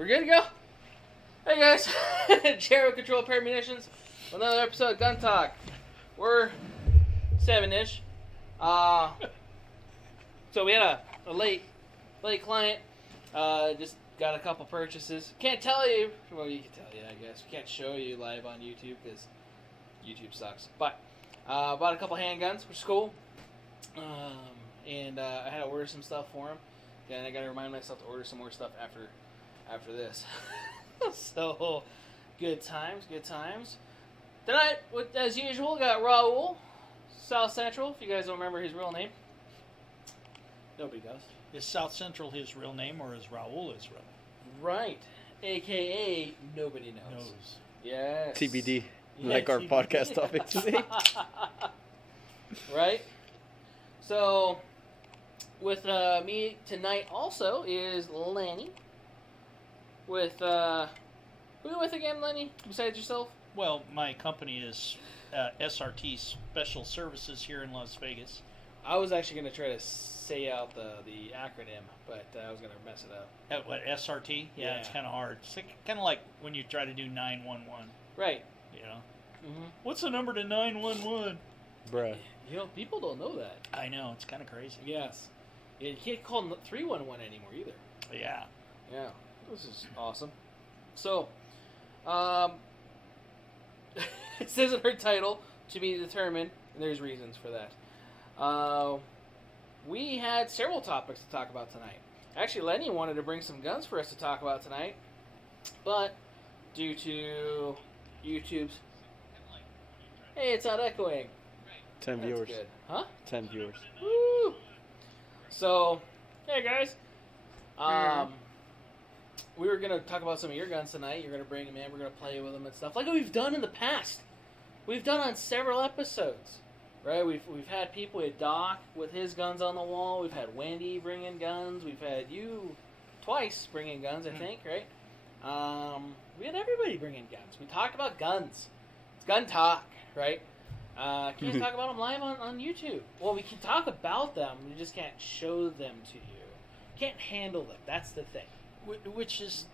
We're good to go? Hey guys, Jared Control Pair Munitions. Another episode of Gun Talk. We're 7-ish. So we had a late client. Just got a couple purchases. Can't tell you. Well, you can tell you, I guess. We can't show you live on YouTube because YouTube sucks. But bought a couple handguns, which is cool. And I had to order some stuff for him. And I got to remind myself to order some more stuff after this. So, good times. Tonight, as usual, got Raul, South Central. If you guys don't remember his real name. Nobody does. Is South Central his real name, or is Raul his real name? Right. A.K.A. nobody knows. Yes. TBD, Yeah, like our TBD. podcast topic today. Right? So, with me tonight also is Lenny. With, who are you with again, Lenny, besides yourself? Well, my company is SRT Special Services here in Las Vegas. I was actually going to try to say out the acronym, but I was going to mess it up. What, SRT? Yeah. It's kind of hard. It's kind of like when you try to do 911. Right. You know? Mm-hmm. What's the number to 911? Bruh. You know, people don't know that. I know, it's kind of crazy. Yes. Yeah, you can't call 311 anymore either. Yeah. Yeah. This is awesome. So, it says in her title, to be determined, and there's reasons for that. We had several topics to talk about tonight. Actually, Lenny wanted to bring some guns for us to talk about tonight, but due to YouTube's... Hey, it's not echoing. 10 That's viewers. good. Huh? 10 viewers. Woo! So, hey guys. We were going to talk about some of your guns tonight. You're going to bring them in. We're going to play with them and stuff. Like we've done in the past. We've done on several episodes. Right? We've had people. We had Doc with his guns on the wall. We've had Wendy bring in guns. We've had you twice bring in guns, I think, right? We had everybody bring in guns. We talked about guns. It's gun talk, right? Can't talk about them live on YouTube. Well, we can talk about them. We just can't show them to you. Can't handle them. That's the thing. Which is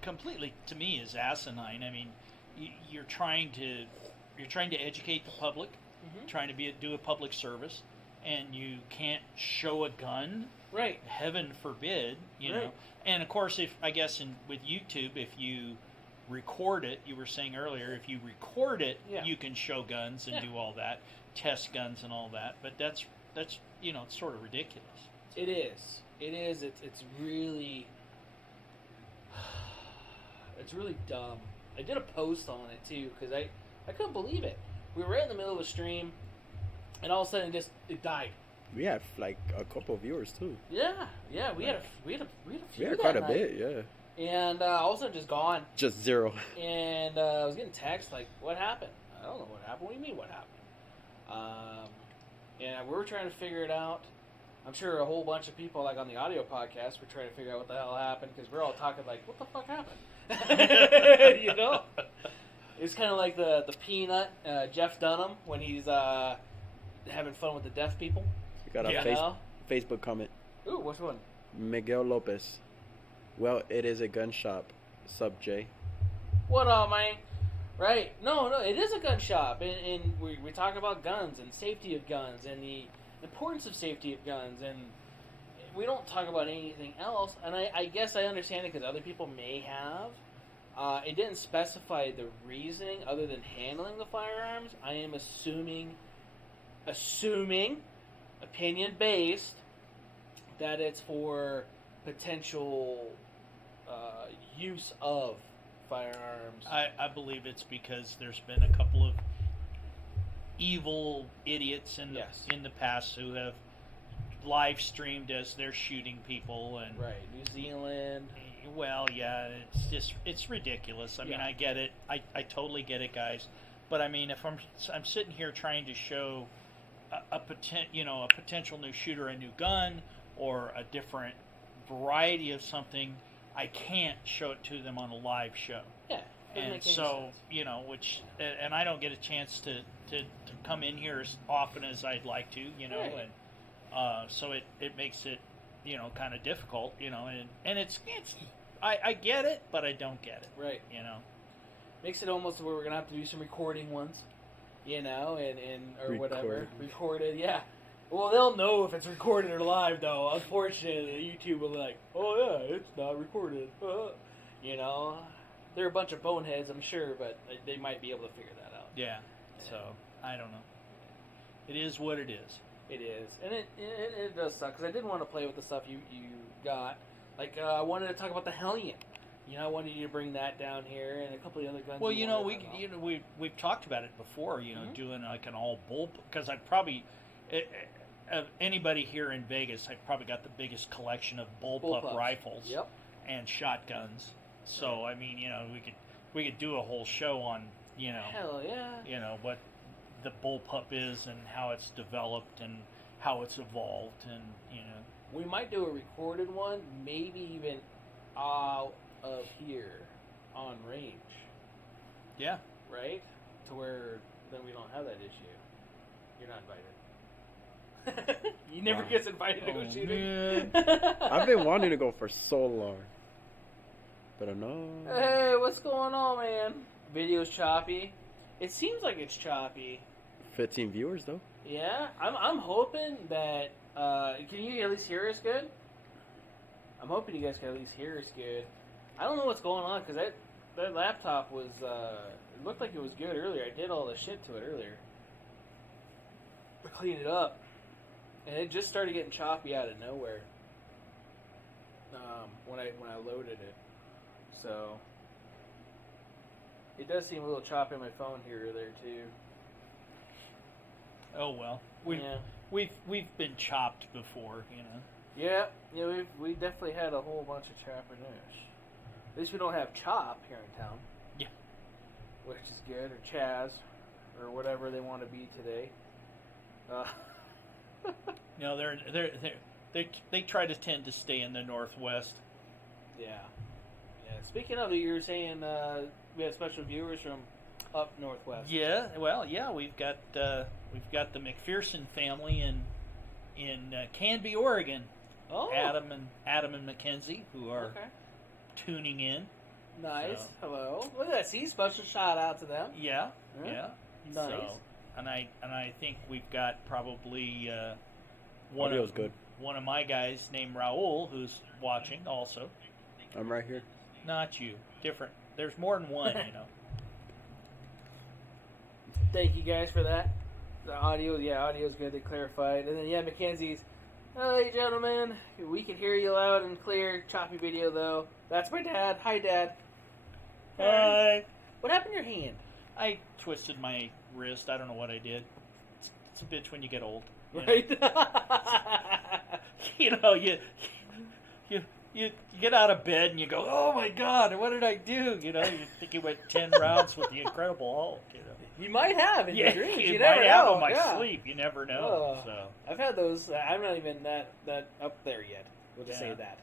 completely, to me, is asinine. I mean, you're trying to educate the public, trying to do a public service, and you can't show a gun. Right. Heaven forbid, you know. And of course, with YouTube, if you record it, you were saying earlier, if you record it, you can show guns and do all that, test guns and all that. But that's it's sort of ridiculous. It is. It's really. It's really dumb. I did a post on it too because I couldn't believe it. We were right in the middle of a stream, and all of a sudden it died. We had like a couple of viewers too. Yeah. We had a few. We had quite a bit, yeah. And all of a sudden just gone. Just zero. And I was getting texts like, "What happened?" I don't know what happened. What do you mean what happened? And we were trying to figure it out. I'm sure a whole bunch of people, like on the audio podcast, were trying to figure out what the hell happened because we're all talking like, "What the fuck happened?" You know, it's kind of like the Peanut, Jeff Dunham when he's having fun with the deaf people. We got a Facebook comment. Ooh, which one? Miguel Lopez. Well, it is a gun shop. Sub J. What up, man? Right? No, it is a gun shop, and we talk about guns and safety of guns and the importance of safety of guns, and we don't talk about anything else. And I guess I understand it because other people may have. It didn't specify the reasoning other than handling the firearms. I am assuming, opinion based, that it's for potential use of firearms. I believe it's because there's been a couple of evil idiots in the past who have live streamed as they're shooting people, and New Zealand. Well, yeah, it's ridiculous. I mean, I get it. I totally get it, guys. But I mean, if I'm sitting here trying to show a potential new shooter a new gun or a different variety of something, I can't show it to them on a live show. Yeah. And so, and I don't get a chance to come in here as often as I'd like to, and so it makes it, kind of difficult, and it's I get it, but I don't get it. Right. You know. Makes it almost where we're gonna have to do some recording ones, you know, and or whatever. Recorded, yeah. Well, they'll know if it's recorded or live, though. Unfortunately, YouTube will be like, "Oh yeah, it's not recorded." You know, they're a bunch of boneheads, I'm sure, but they might be able to figure that out. Yeah. So I don't know. It is what it is. It is, and it does suck because I did want to play with the stuff you got. Like I wanted to talk about the Hellion. You know, I wanted you to bring that down here and a couple of other guns. Well, we've talked about it before. You know, doing like an all bull, because I probably of anybody here in Vegas, I've probably got the biggest collection of bullpup rifles and shotguns. So I mean, you know, we could do a whole show on, you know, hell yeah, you know, what the bullpup is and how it's developed and how it's evolved, and you know, we might do a recorded one, maybe even out of here on range. Yeah. Right? To where then we don't have that issue. You're not invited. You never gets invited to go shooting. I've been wanting to go for so long. But I know. Hey, what's going on, man? Video's choppy. It seems like it's choppy. 15 viewers though. Yeah, I'm hoping that. Can you at least hear us good? I'm hoping you guys can at least hear us good. I don't know what's going on because that laptop was. It looked like it was good earlier. I did all the shit to it earlier. I cleaned it up, and it just started getting choppy out of nowhere. When I loaded it, so it does seem a little choppy on my phone here or there too. Oh well, we've been chopped before, you know. Yeah, we definitely had a whole bunch of choppiness. At least we don't have Chop here in town. Yeah, which is good, or Chaz, or whatever they want to be today. You know, they try to tend to stay in the Northwest. Yeah. Speaking of, you were saying we have special viewers from up Northwest. Yeah, well, yeah, we've got the McPherson family in Canby, Oregon. Oh, Adam and Mackenzie, who are tuning in. Nice. So. Hello. Look at that. See, special shout out to them. Yeah. Nice. So, and I think we've got probably one of my guys named Raul who's watching also. I'm right here. Not you. Different. There's more than one, you know. Thank you guys for that. The audio is good. They clarified. And then, Mackenzie's, hey, gentlemen, we can hear you loud and clear. Choppy video, though. That's my dad. Hi, Dad. Hi. What happened to your hand? I twisted my wrist. I don't know what I did. It's a bitch when you get old. Right? You know, you get out of bed and you go, oh my God, what did I do? You know, you think you went 10 rounds with the Incredible Hulk. You know, you might have in your dreams. You never might know. have in my sleep. You never know. So I've had those. I'm not even that up there yet. We'll just say that.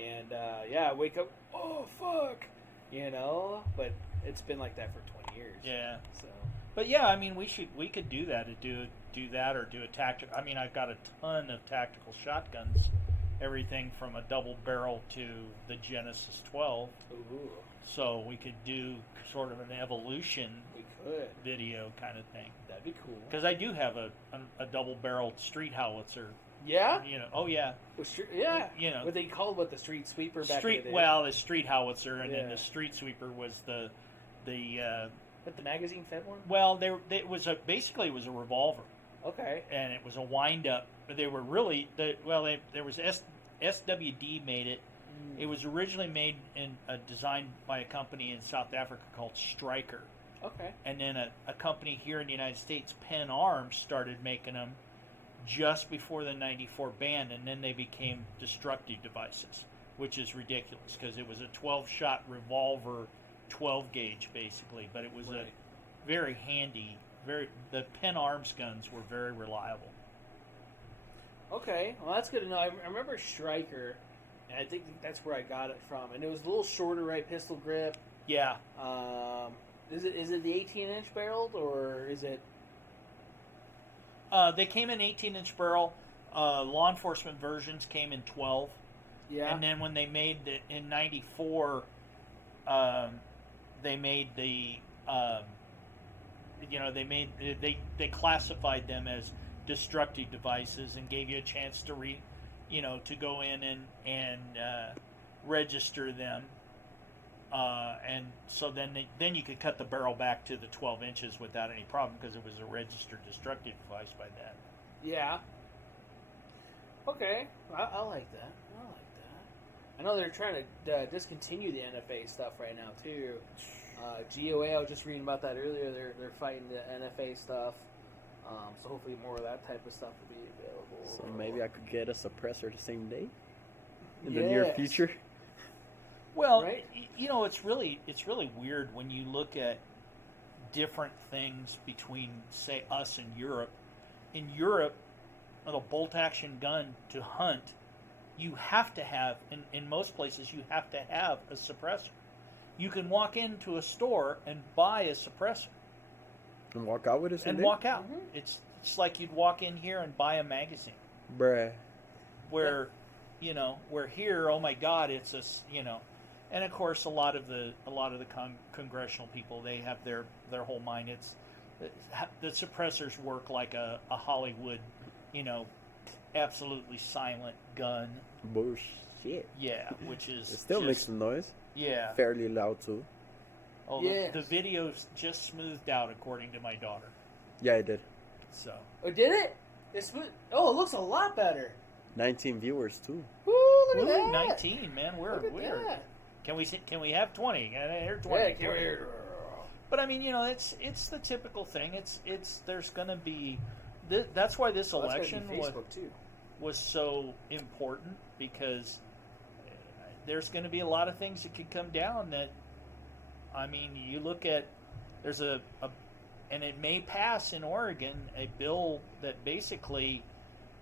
And I wake up. Oh fuck, you know. But it's been like that for 20 years. Yeah. So. But yeah, I mean, we could do that. Do that or do a tactical. I mean, I've got a ton of tactical shotguns. Everything from a double barrel to the Genesis 12. Ooh. So we could do sort of an evolution video kind of thing. That'd be cool. Because I do have a double barreled street howitzer. Yeah? You know, oh yeah. Yeah. You know. What they called the street sweeper back in the day. Well, the street howitzer, and then the street sweeper was the But the magazine fed one? Well, it was basically a revolver. Okay. And it was a wind up. They were really there was SWD made it. It was originally made designed by a company in South Africa called Stryker. Okay. And then a company here in the United States, Penn Arms, started making them just before the '94 ban, and then they became destructive devices, which is ridiculous because it was a 12-shot revolver, 12 gauge basically, but it was a very handy. The Penn Arms guns were very reliable. Okay, well that's good to know. I remember Stryker, and I think that's where I got it from. And it was a little shorter, right? Pistol grip. Yeah. Is it the 18-inch barreled or is it? They came in 18-inch barrel. Law enforcement versions came in 12. Yeah. And then when they made in '94, they made the they classified them as destructive devices and gave you a chance to to go in and register them. And so then you could cut the barrel back to the 12 inches without any problem because it was a registered destructive device by then. Yeah. Okay. I like that. I know they're trying to discontinue the NFA stuff right now too. GOA, I was just reading about that earlier. They're fighting the NFA stuff. So hopefully more of that type of stuff will be available. So maybe I could get a suppressor the same day in the near future. Well, right? It's really weird when you look at different things between, say, us and Europe. In Europe, a bolt-action gun to hunt, you have to have, in most places, you have to have a suppressor. You can walk into a store and buy a suppressor. And walk out with it and walk out. Mm-hmm. It's like you'd walk in here and buy a magazine. Bruh. Where here, oh my God, it's and of course a lot of the congressional people, they have their whole mind. It's the suppressors work like a Hollywood, absolutely silent gun. Bullshit. Yeah, which is it still makes some noise. Yeah. Fairly loud too. Oh, yes. The video's just smoothed out, according to my daughter. Yeah, it did. So. Oh, did it? It looks a lot better. 19 viewers too. Woo, look at that. 19, man. We're that. Can we have 20? Here's 20. Yeah, but I mean, it's the typical thing. There's going to be. That's why this election was so important, because there's going to be a lot of things that could come down that. I mean, you look at, there's and it may pass in Oregon, a bill that basically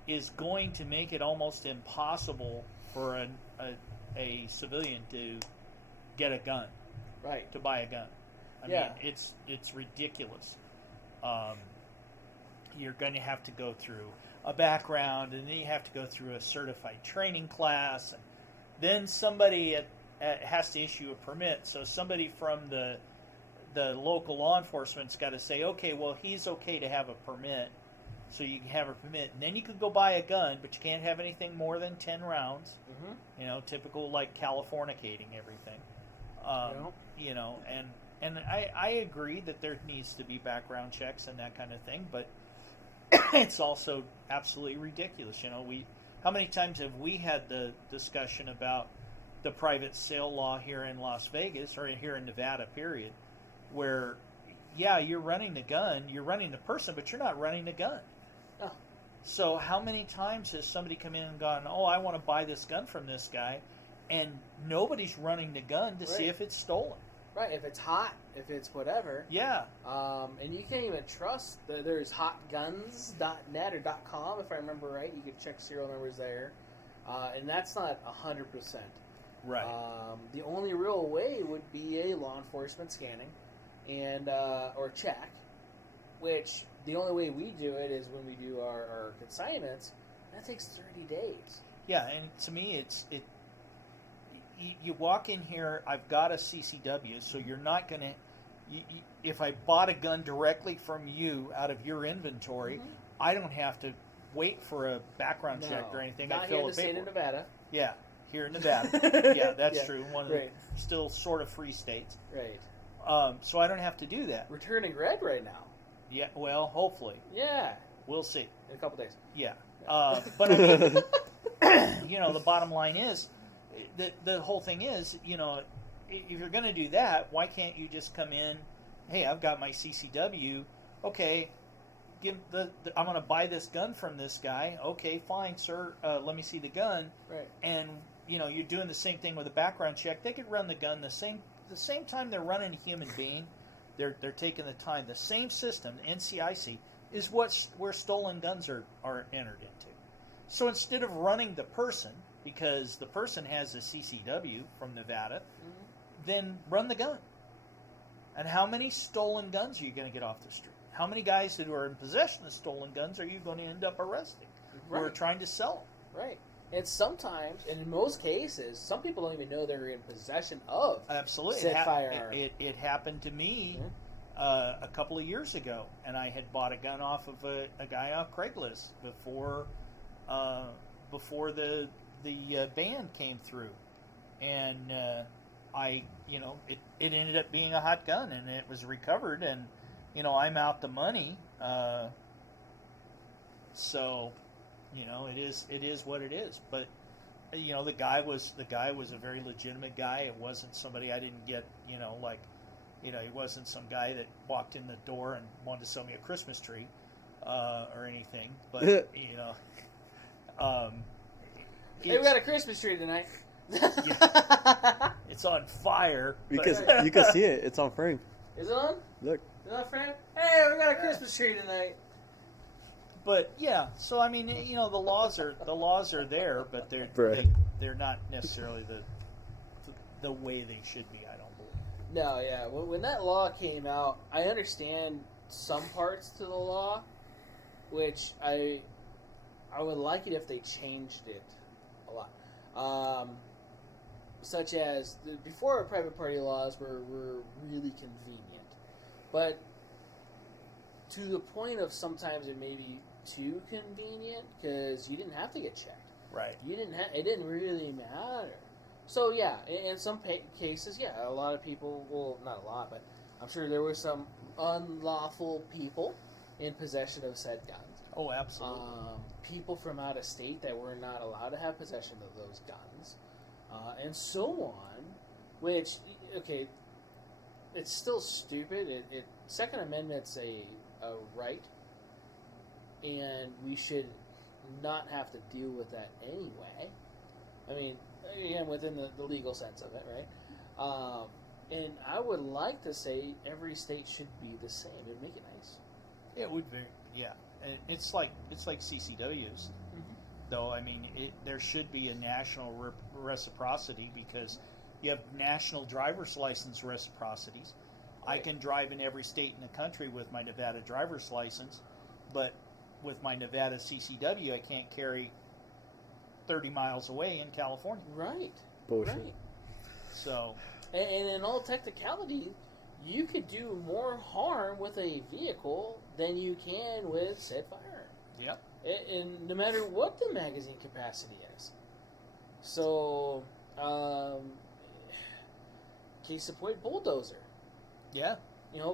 is going to make it almost impossible for a civilian to get a gun, right? To buy a gun. I mean, it's ridiculous. You're going to have to go through a background, and then you have to go through a certified training class, and then somebody has to issue a permit. So somebody from the local law enforcement's got to say, okay, well, he's okay to have a permit, so you can have a permit. And then you could go buy a gun, but you can't have anything more than 10 rounds. Mm-hmm. Typical like Californicating everything. And I agree that there needs to be background checks and that kind of thing, but it's also absolutely ridiculous. How many times have we had the discussion about the private sale law here in Las Vegas, or here in Nevada, period, where, you're running the gun, you're running the person, but you're not running the gun. Oh. So how many times has somebody come in and gone, oh, I want to buy this gun from this guy, and nobody's running the gun to see if it's stolen. Right, if it's hot, if it's whatever. Yeah. And you can't even trust, there's hotguns.net or .com, if I remember right. You could check serial numbers there. And that's not 100%. Right. The only real way would be a law enforcement scanning and or check, which the only way we do it is when we do our consignments. That takes 30 days. Yeah, and to me, you walk in here, I've got a CCW, so you're not going to... If I bought a gun directly from you out of your inventory, mm-hmm. I don't have to wait for a background check or anything. Not I fill here in a the state of Nevada. Yeah. Here in Nevada. Yeah, that's true. One of the still sort of free states. Right. So I don't have to do that. We're turning red right now. Yeah, well, hopefully. Yeah. We'll see. In a couple days. Yeah. But I mean, the bottom line is, the whole thing is, if you're going to do that, why can't you just come in, hey, I've got my CCW, okay, I'm going to buy this gun from this guy. Okay, fine, sir. Let me see the gun. Right. And you're doing the same thing with a background check. They could run the gun the same time they're running a human being. They're taking the time. The same system, the NCIC, is where stolen guns are entered into. So instead of running the person, because the person has a CCW from Nevada, mm-hmm. then run the gun. And how many stolen guns are you going to get off the street? How many guys who are in possession of stolen guns are you going to end up arresting? Who are trying to sell them? Right. And sometimes, and in most cases, some people don't even know they're in possession of Absolutely. said firearm. It happened to me a couple of years ago, and I had bought a gun off of a guy off Craigslist before the ban came through, and it ended up being a hot gun, and it was recovered, and I'm out the money, so it is what it is. But the guy was a very legitimate guy. It wasn't somebody I didn't get he wasn't some guy that walked in the door and wanted to sell me a Christmas tree or anything. But Hey, we got a Christmas tree tonight. Yeah. It's on fire. Because you can see it. It's on frame. Is it on? Look. Is it on frame? Hey, we got a Christmas tree tonight. But yeah, so I mean, the laws are there, but they're not necessarily the way they should be. I don't believe. No, yeah. When that law came out, I understand some parts to the law, which I would like it if they changed it a lot. Such as before, private party laws were really convenient, but to the point of sometimes it may be too convenient because you didn't have to get checked. Right. It didn't really matter. So yeah, in some cases, yeah, a lot of people. Well, not a lot, but I'm sure there were some unlawful people in possession of said guns. Oh, absolutely. People from out of state that were not allowed to have possession of those guns, and so on. Which, okay, it's still stupid. Second Amendment's a right, and we should not have to deal with that anyway. I mean, again, within the legal sense of it, right? And I would like to say every state should be the same. It'd make it nice. It would be, yeah. And it's like CCWs, though. I mean, there should be a national reciprocity because you have national driver's license reciprocities. Right. I can drive in every state in the country with my Nevada driver's license, but with my Nevada CCW, I can't carry 30 miles away in California. Right. Bullshit. Right. So, and in all technicality, you could do more harm with a vehicle than you can with said firearm. Yep. And no matter what the magazine capacity is. So, case in point, Bulldozer. Yeah.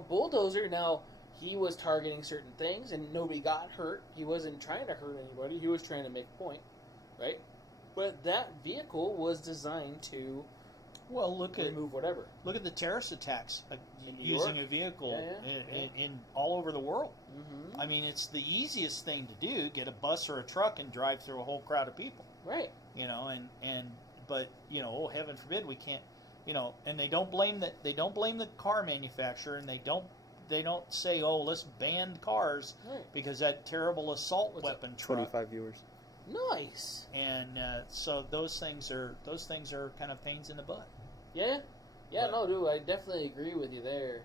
Bulldozer, now, he was targeting certain things and nobody got hurt. He wasn't trying to hurt anybody. He was trying to make a point, right? But that vehicle was designed to remove whatever. Look at the terrorist attacks in using a vehicle in all over the world. Mm-hmm. I mean, it's the easiest thing to do: get a bus or a truck and drive through a whole crowd of people. Right. But oh, heaven forbid we can't. And they don't blame the car manufacturer, and they don't say, oh, let's ban cars because that terrible assault weapon truck. 25 viewers. Nice. And so those things are kind of pains in the butt. Yeah. Yeah, no, dude, I definitely agree with you there.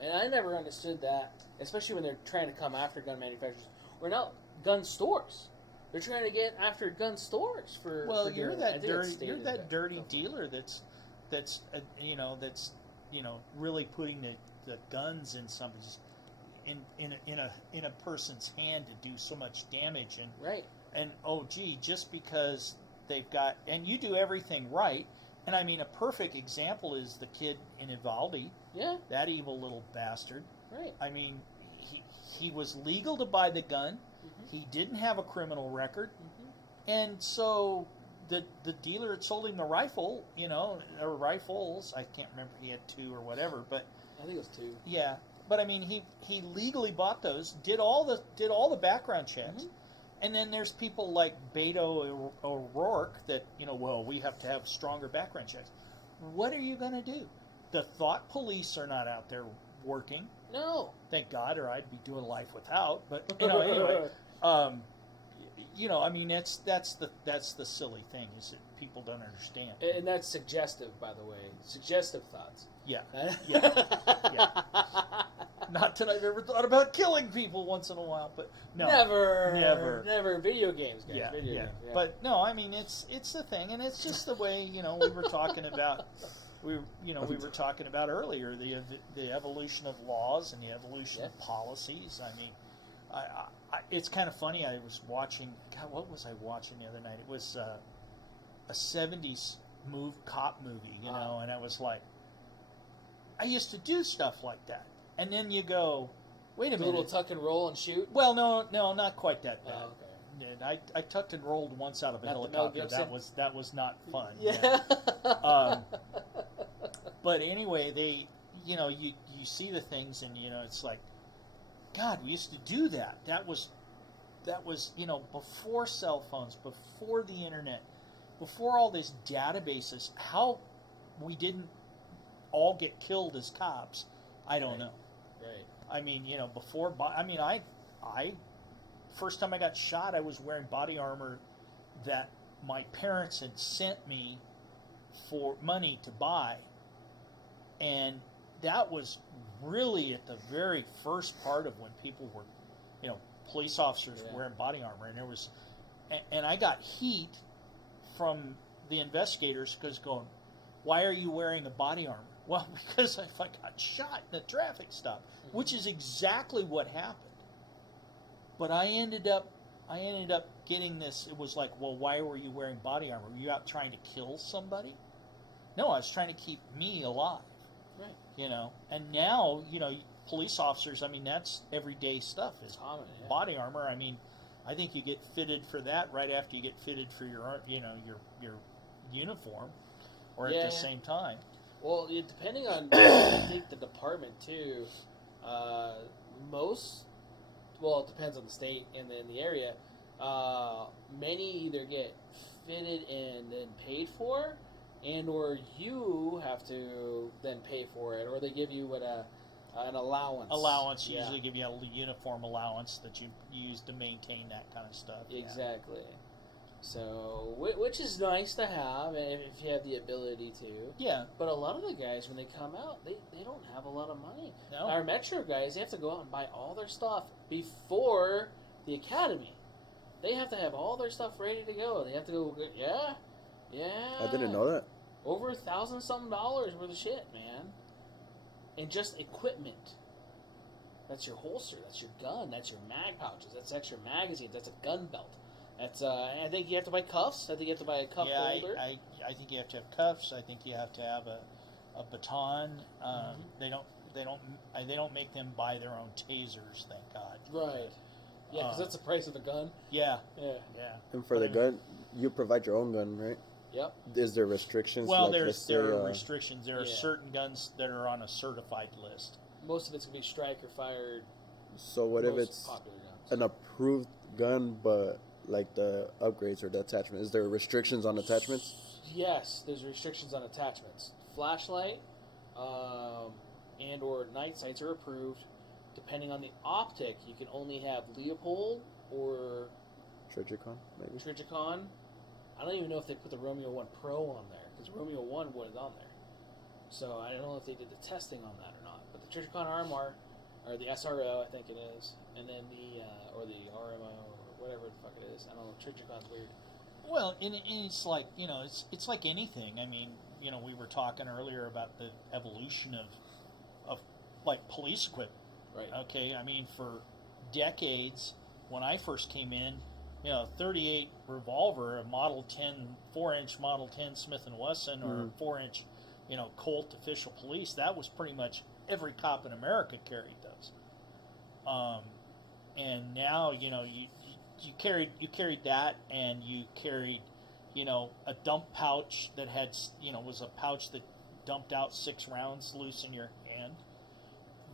And I never understood that, especially when they're trying to come after gun manufacturers. Or now, gun stores. They're trying to get after gun stores for. Well, for you're doing, that dirty. You're that dirty dealer that's really putting the guns in somebody's in a person's hand to do so much damage and right. And just because they've got, and you do everything right, and I mean a perfect example is the kid in Uvalde. Yeah. That evil little bastard. Right. I mean, he was legal to buy the gun. Mm-hmm. He didn't have a criminal record, and so the dealer had sold him the rifle. Or rifles. I can't remember. He had 2 or whatever, but I think it was 2. Yeah, but I mean, he legally bought those. Did all the background checks. Mm-hmm. And then there's people like Beto O'Rourke that, we have to have stronger background checks. What are you going to do? The thought police are not out there working. No. Thank God, or I'd be doing life without. But, anyway, I mean, that's the silly thing is that people don't understand. And that's suggestive, by the way. Suggestive thoughts. Yeah. Not that I've ever thought about killing people once in a while, but no, never. Video games, guys. Yeah, Video yeah. games. Yeah. But no, I mean it's the thing, and it's just the way we were talking about. We were talking about earlier the evolution of laws and the evolution of policies. I mean, I it's kind of funny. I was watching. God, what was I watching the other night? It was a '70s cop movie, and I was like, I used to do stuff like that, and then you go, wait a minute, a little tuck and roll and shoot. Well, no, not quite that bad. Oh, okay. And I tucked and rolled once out of a helicopter. That was not fun. Yeah. But anyway, they, you see the things, and it's like, God, we used to do that. That was before cell phones, before the internet, before all these databases. How we didn't all get killed as cops, I don't know. Right. I mean, before. I mean, I first time I got shot, I was wearing body armor that my parents had sent me for money to buy, and that was really at the very first part of when people were, police officers wearing body armor, and there was, and I got heat from the investigators because going, why are you wearing a body armor? Well, because I got shot in a traffic stop, which is exactly what happened. But I ended up getting this. It was like, well, why were you wearing body armor? Were you out trying to kill somebody? No, I was trying to keep me alive. Right. And now, police officers, I mean, that's everyday stuff. Is common, yeah. Body armor. I mean, I think you get fitted for that right after you get fitted for your uniform, or at the same time. Well, depending on, I think the department too. It depends on the state and then the area. Many either get fitted and then paid for, and or you have to then pay for it, or they give you an allowance. Usually give you a uniform allowance that you use to maintain that kind of stuff. Exactly. So, which is nice to have if you have the ability to. Yeah. But a lot of the guys, when they come out, they don't have a lot of money. No. Our Metro guys, they have to go out and buy all their stuff before the academy. They have to have all their stuff ready to go. They have to go, yeah. I didn't know that. Over $1,000-something worth of shit, man. And just equipment. That's your holster. That's your gun. That's your mag pouches. That's extra magazines. That's a gun belt. That's I think you have to buy cuffs. I think you have to buy a cuff holder. I think you have to have cuffs. I think you have to have a baton. They don't make them buy their own tasers. Thank God. Right. Yeah, because that's the price of a gun. Yeah. And for the gun, you provide your own gun, right? Yep. Is there restrictions? Well, there are restrictions. There are certain guns that are on a certified list. Most of it's gonna be striker fired. So what if it's an approved gun, but like the upgrades or the attachment? Is there restrictions on attachments? Yes, there's restrictions on attachments. Flashlight and or night sights are approved. Depending on the optic, you can only have Leopold or Trijicon, maybe. Trijicon. I don't even know if they put the Romeo 1 Pro on there, because Romeo 1 was on there. So I don't know if they did the testing on that or not. But the Trijicon RMR, or the SRO, I think it is, and then the RMO, or whatever the fuck it is. I don't know, Trijicon's weird. Well, and it's like, it's like anything. I mean, we were talking earlier about the evolution of like police equipment. Right. Okay, I mean, for decades, when I first came in, 38 revolver, a Model 10, 4-inch Model 10 Smith & Wesson, or a 4-inch, Colt official police, that was pretty much every cop in America carried those. And now, you carried that, and you carried, a dump pouch that had, was a pouch that dumped out 6 rounds loose in your hand.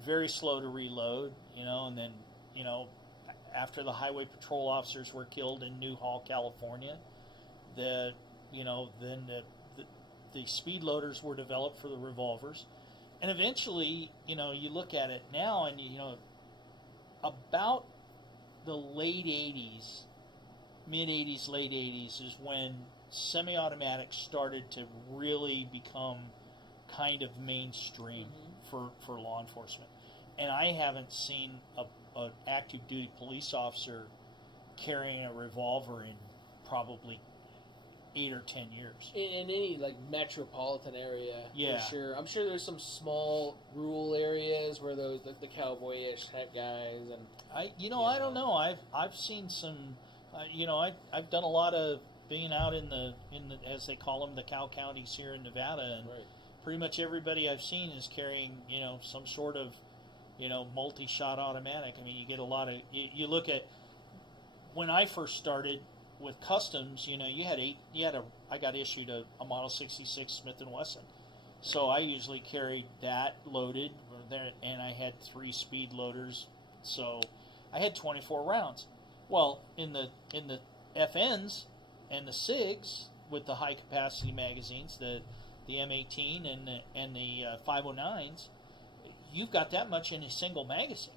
Very slow to reload, and then, after the highway patrol officers were killed in Newhall, California, then the speed loaders were developed for the revolvers. And eventually, you look at it now, and, about the late 80s, mid-80s, late 80s is when semi-automatics started to really become kind of mainstream for law enforcement. and I haven't seen a active duty police officer carrying a revolver in probably 8 or 10 years. In any like metropolitan area, Yeah. for sure. I'm sure there's some small rural areas where those the cowboyish type guys and I don't know. I've seen some. I've done a lot of being out in the as they call them, the cow counties here in Nevada, and right. pretty much everybody I've seen is carrying some sort of multi-shot automatic. I mean, you get a lot of you look at when I first started with customs. I got issued a Model 66 Smith & Wesson, so I usually carried that loaded there, and I had 3 speed loaders, so I had 24 rounds. Well, in the FNs and the SIGs with the high capacity magazines, the M18 and the 509s, you've got that much in a single magazine.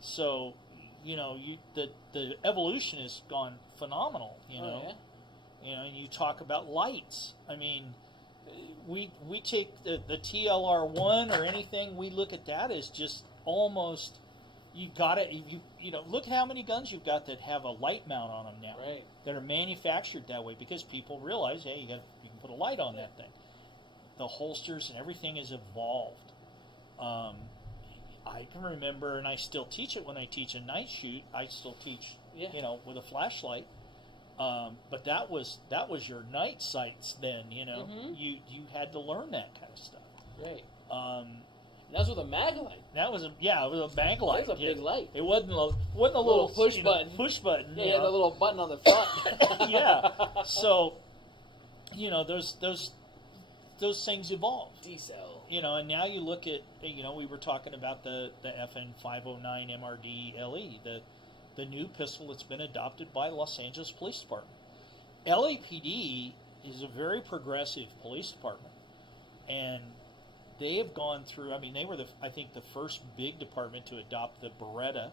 So, the evolution has gone phenomenal. Oh, yeah. And you talk about lights. I mean, we take the TLR1 or anything. We look at that as just almost. You got it. Look at how many guns you've got that have a light mount on them now. Right. That are manufactured that way because people realize, hey, you can put a light on that thing. The holsters and everything has evolved. I can remember, and I still teach it when I teach a night shoot. I still teach, with a flashlight. But that was your night sights then. Mm-hmm. You had to learn that kind of stuff. Right. That was with a mag light. It was a mag light. It was a big light. It wasn't a little push button. Push button. Yeah, the little button on the front. Yeah. So, those things evolved. D-cell. And now you look at, we were talking about the FN 509 MRD LE, the new pistol that's been adopted by Los Angeles Police Department. LAPD is a very progressive police department, and they have gone through. I mean, they were I think the first big department to adopt the Beretta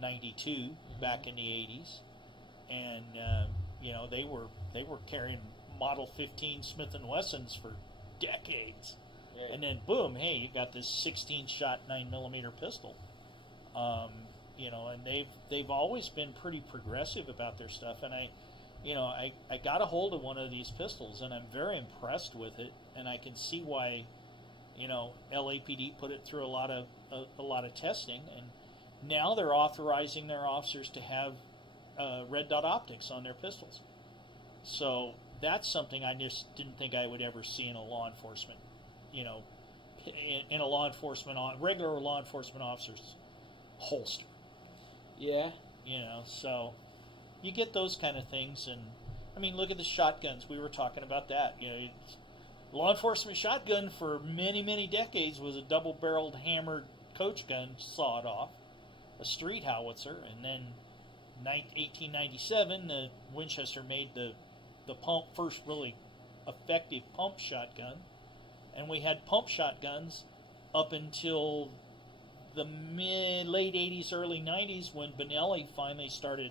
92 back in the 80s, and they were carrying Model 15 Smith & Wessons for decades, right. And then boom, hey, you got this 16-shot 9mm pistol, and they've always been pretty progressive about their stuff, and I got a hold of one of these pistols, and I'm very impressed with it, and I can see why. LAPD put it through a lot of testing, and now they're authorizing their officers to have red dot optics on their pistols. So that's something I just didn't think I would ever see in a law enforcement, in a regular law enforcement officer's holster. Yeah. So you get those kind of things, and I mean, look at the shotguns. We were talking about that. Law enforcement shotgun for many, many decades was a double-barreled hammered coach gun, sawed off, a street howitzer, and then 1897, the Winchester made the first really effective pump shotgun, and we had pump shotguns up until the late 80s, early 90s, when Benelli finally started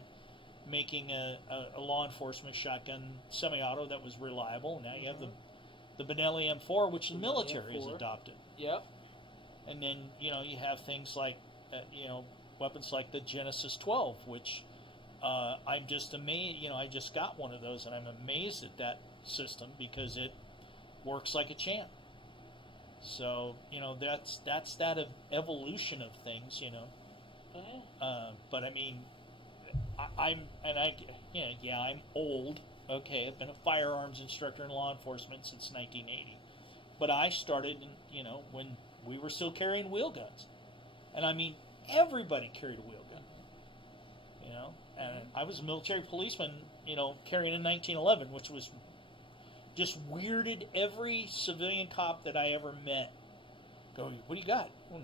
making a law enforcement shotgun semi-auto that was reliable. Now you have the Benelli M4, which the military has adopted. Yep. And then, you have things like, weapons like the Genesis 12, which I'm just amazed. I just got one of those, and I'm amazed at that system because it works like a champ. So, that's that evolution of things, But I mean, I'm old. Okay, I've been a firearms instructor in law enforcement since 1980. But I started, when we were still carrying wheel guns. And I mean, everybody carried a wheel gun. And I was a military policeman, carrying a 1911, which was just weirded every civilian cop that I ever met. Go, what do you got? Oh,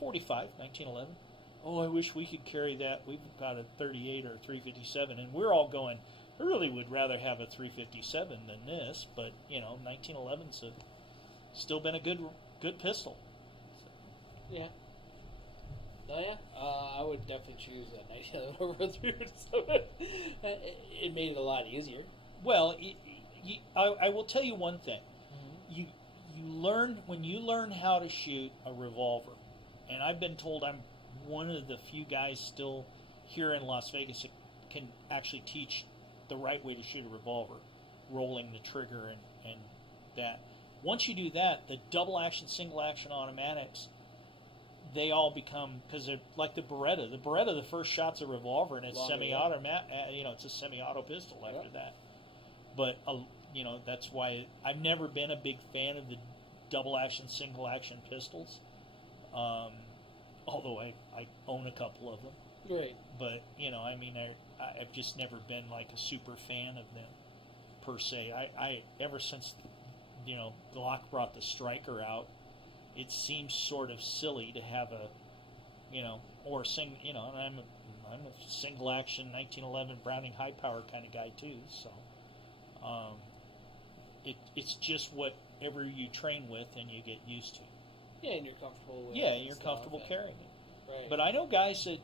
45, 1911. Oh, I wish we could carry that. We've got a 38 or a 357. And we're all going, I really would rather have a 357 than this, but 1911's still been a good pistol. So. Yeah. Oh yeah. I would definitely choose that 1911 over a 357. It made it a lot easier. Well, I will tell you one thing. Mm-hmm. You learn when you learn how to shoot a revolver, and I've been told I'm one of the few guys still here in Las Vegas that can actually teach the right way to shoot a revolver, rolling the trigger and that. Once you do that, the double action, single action automatics, they all become, because they're like the Beretta. The Beretta, the first shot's a revolver, and it's semi-automatic. It's a semi-auto pistol after that. But that's why I've never been a big fan of the double action, single action pistols. Although I own a couple of them. Right. But I've just never been like a super fan of them per se. I ever since Glock brought the Striker out, it seems sort of silly to have and I'm a single action 1911 Browning high power kind of guy too. So it's just whatever you train with and you get used to. Yeah, and you're comfortable with it. Yeah, you're comfortable carrying it. Right. But I know guys that,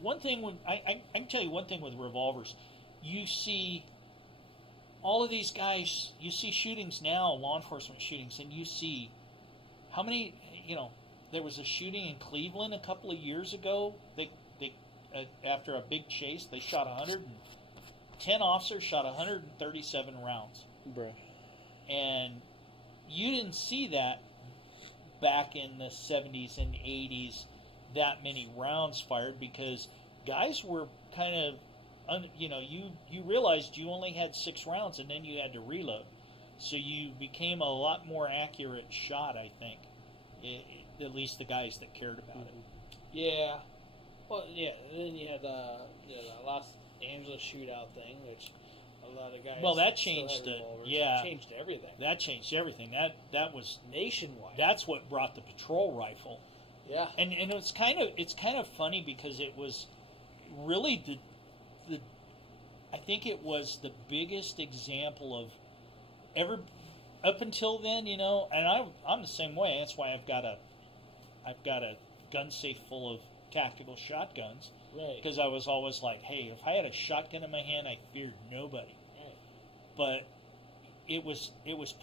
one thing when I can tell you one thing with revolvers, you see all of these guys, you see shootings now, law enforcement shootings, and you see how many, there was a shooting in Cleveland a couple of years ago. They after a big chase, they shot 10 officers shot 137 rounds. Bruh. And you didn't see that back in the 70s and 80s, that many rounds fired, because guys were kind of, you realized you only had 6 rounds and then you had to reload. So you became a lot more accurate shot, I think. At least the guys that cared about it. Yeah. Well, yeah. And then you had the Los Angeles shootout thing, which a lot of guys. Well, that changed it. Yeah, changed everything. That changed everything. That was nationwide. That's what brought the patrol rifle. Yeah. And it's kind of funny because it was really the I think it was the biggest example of ever up until then, and I'm the same way. That's why I've got a gun safe full of tactical shotguns. Right. Because I was always like, hey, if I had a shotgun in my hand, I feared nobody. Right. But it was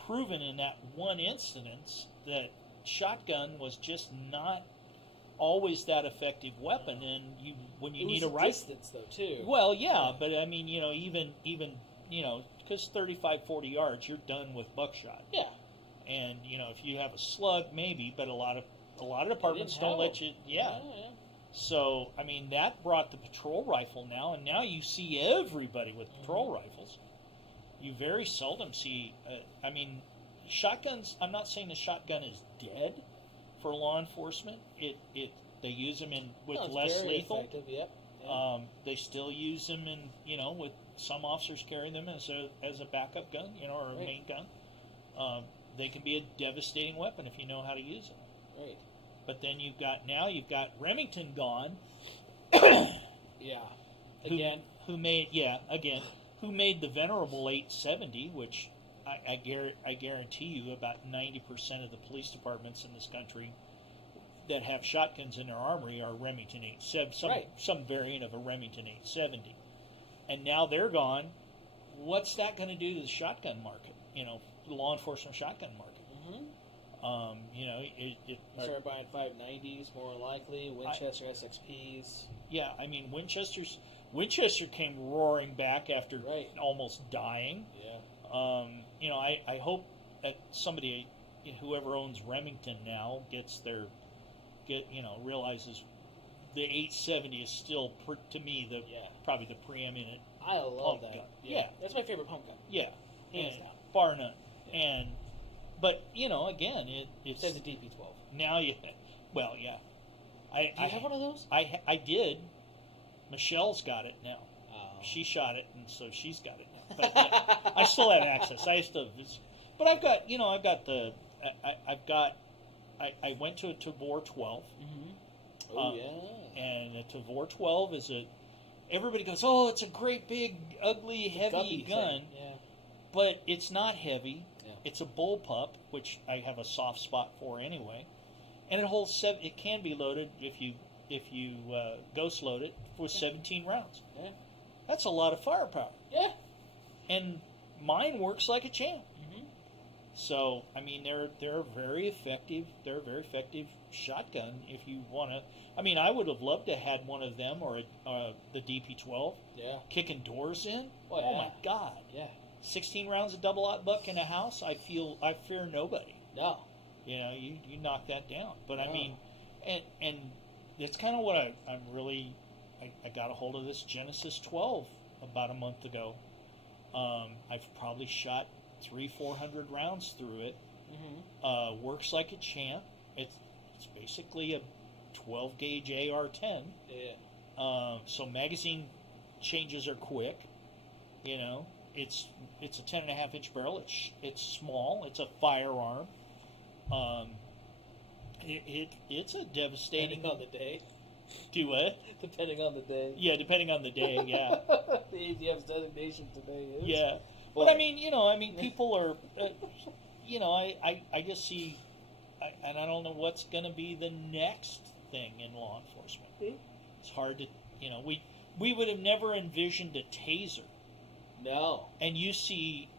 proven in that one instance that shotgun was just not always that effective weapon, and when you need a rifle, distance though too. Well, yeah, but I mean, even because 35, 40 yards, you're done with buckshot. Yeah. And if you have a slug, maybe, but a lot of departments don't let you. Yeah. So I mean, that brought the patrol rifle now, and now you see everybody with patrol rifles. You very seldom see. Shotguns. I'm not saying the shotgun is dead for law enforcement. They use them with less lethal. Effective, yep. Yeah. They still use them in with some officers carry them as a backup gun, or a main gun. They can be a devastating weapon if you know how to use them. Right. But then you've got Remington gone. Yeah. Again. Who made the venerable 870, which I guarantee you about 90% of the police departments in this country that have shotguns in their armory are Remington 870, some variant of a Remington 870. And now they're gone. What's that going to do to the shotgun market? The law enforcement shotgun market. Mm-hmm. You start buying 590s more likely. Winchester SXPs. Yeah, I mean Winchester came roaring back after almost dying. Yeah. I hope that somebody, whoever owns Remington now, realizes the 870 is still to me probably the preeminent. I love that. Gun. Yeah, that's my favorite pump gun. Yeah, hands down, bar none. Yeah. But again, it says a DP12. Now you, well, yeah. Do you have one of those? I did. Michelle's got it now. Oh. She shot it, and so she's got it now. But yeah, I still have access. But I've got. I went to a Tavor 12. Mm-hmm. Oh yeah. And a Tavor 12 is everybody goes, oh, it's a great big ugly heavy gun. Yeah. But it's not heavy. Yeah. It's a bullpup, which I have a soft spot for anyway, and it can be loaded if you ghost load it with 17 rounds. Yeah. That's a lot of firepower. Yeah. And mine works like a champ. Mm-hmm. So I mean, they're very effective. They're a very effective shotgun if you want to. I mean, I would have loved to have had one of them or the DP-12. Yeah. Kicking doors in. Oh, Oh my God. Yeah. 16 rounds of double-aught buck in a house. I fear nobody. No. You know, you knock that down. But I No. mean, and it's kind of what I'm really. I got a hold of this Genesis 12 about a month ago. I've probably shot 300-400 rounds through it. Mm-hmm. Works like a champ. It's basically a 12 gauge AR-10. Yeah. So magazine changes are quick. You know, it's a 10.5 inch barrel. It's small. It's a firearm. It's a devastating. Depending on the day. Do what? Depending on the day. Yeah, depending on the day. Yeah. The ATF's designation today is. Yeah. Boy. But I mean, people are, I just see, and I don't know what's going to be the next thing in law enforcement. Mm-hmm. It's hard to, we would have never envisioned a taser. No. And you see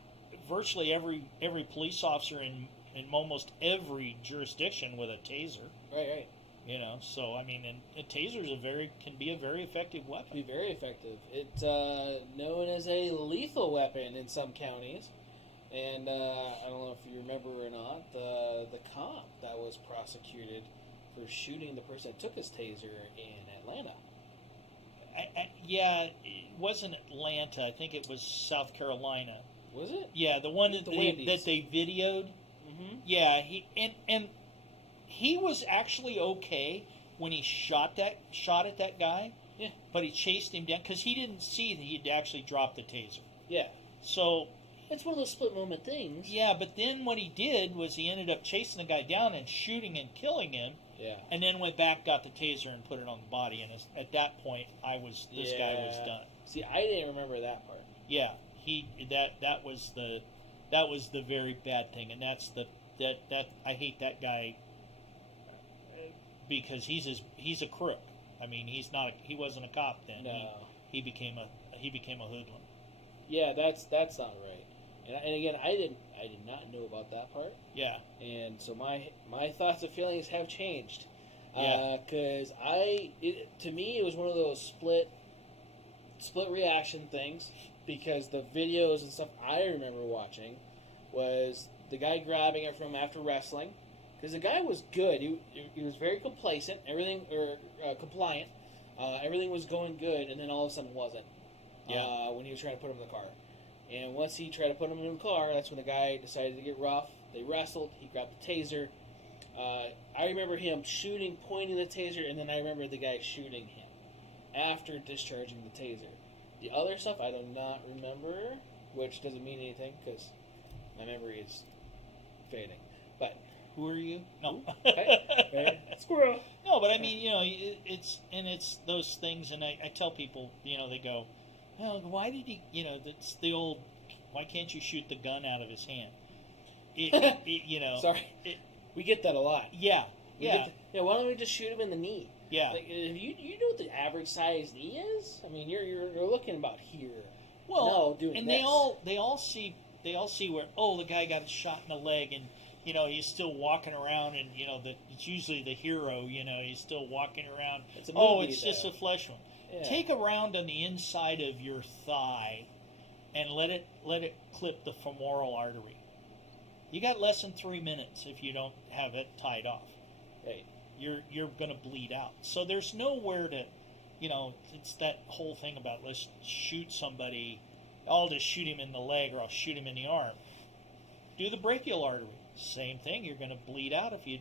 virtually every police officer in almost every jurisdiction with a taser. Right. So I mean, and tasers can be a very effective weapon. Be very effective. It's known as a lethal weapon in some counties, and I don't know if you remember or not the cop that was prosecuted for shooting the person that took his taser in Atlanta. Yeah, it wasn't Atlanta. I think it was South Carolina. Was it? Yeah, the one that they videoed. Mm-hmm. Yeah, he was actually okay when he shot at that guy. Yeah. But he chased him down because he didn't see that he'd actually dropped the taser. Yeah. So it's one of those split moment things. Yeah, but then what he did was he ended up chasing the guy down and shooting and killing him. Yeah. And then went back, got the taser, and put it on the body. And at that point, guy was done. See, I didn't remember that part. Yeah, that was the very bad thing, and that's that I hate that guy because he's a crook. I mean, he wasn't a cop then. No. He became a hoodlum. Yeah, that's not right. And again, I did not know about that part. Yeah. And so my thoughts and feelings have changed. Yeah. Because to me it was one of those split reaction things, because the videos and stuff I remember watching was the guy grabbing it from him after wrestling, because the guy was good. He was very complacent, compliant. Everything was going good, and then all of a sudden wasn't. Yeah. When he was trying to put him in the car. And once he tried to put him in the car, that's when the guy decided to get rough. They wrestled. He grabbed the taser. I remember him pointing the taser, and then I remember the guy shooting him after discharging the taser. The other stuff I do not remember, which doesn't mean anything because my memory is fading. But who are you? No. Right? Squirrel. No, but I mean, it's those things, and I tell people, they go, oh, why did he, that's the old, why can't you shoot the gun out of his hand? Sorry. We get that a lot. Yeah. Why don't we just shoot him in the knee? Yeah. Like, you know what the average size knee is? I mean, you're looking about here. Well, doing and this. they all see where, the guy got shot in the leg, and he's still walking around, and it's usually the hero. He's still walking around. It's a movie, it's just a flesh wound. Yeah. Take a round on the inside of your thigh, and let it clip the femoral artery. You got less than 3 minutes if you don't have it tied off. Right. You're going to bleed out. So there's nowhere to, it's that whole thing about let's shoot somebody. I'll just shoot him in the leg or I'll shoot him in the arm. Do the brachial artery. Same thing. You're going to bleed out if you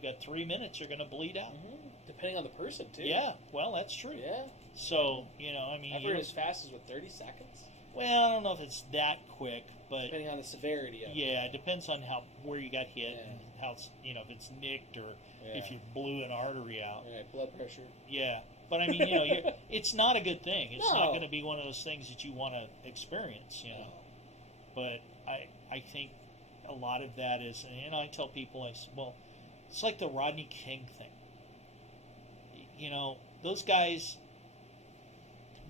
got 3 minutes. You're going to bleed out. Mm-hmm. Depending on the person too. Yeah. Well, that's true. Yeah. So I mean, I've heard as fast as 30 seconds. Well, I don't know if it's that quick, but depending on the severity of it. Yeah, it depends on where you got hit and how if it's nicked or if you blew an artery out. Yeah, blood pressure. Yeah, but I mean, it's not a good thing. It's not going to be one of those things that you want to experience, No. But I think a lot of that is, and I tell people, it's like the Rodney King thing. Those guys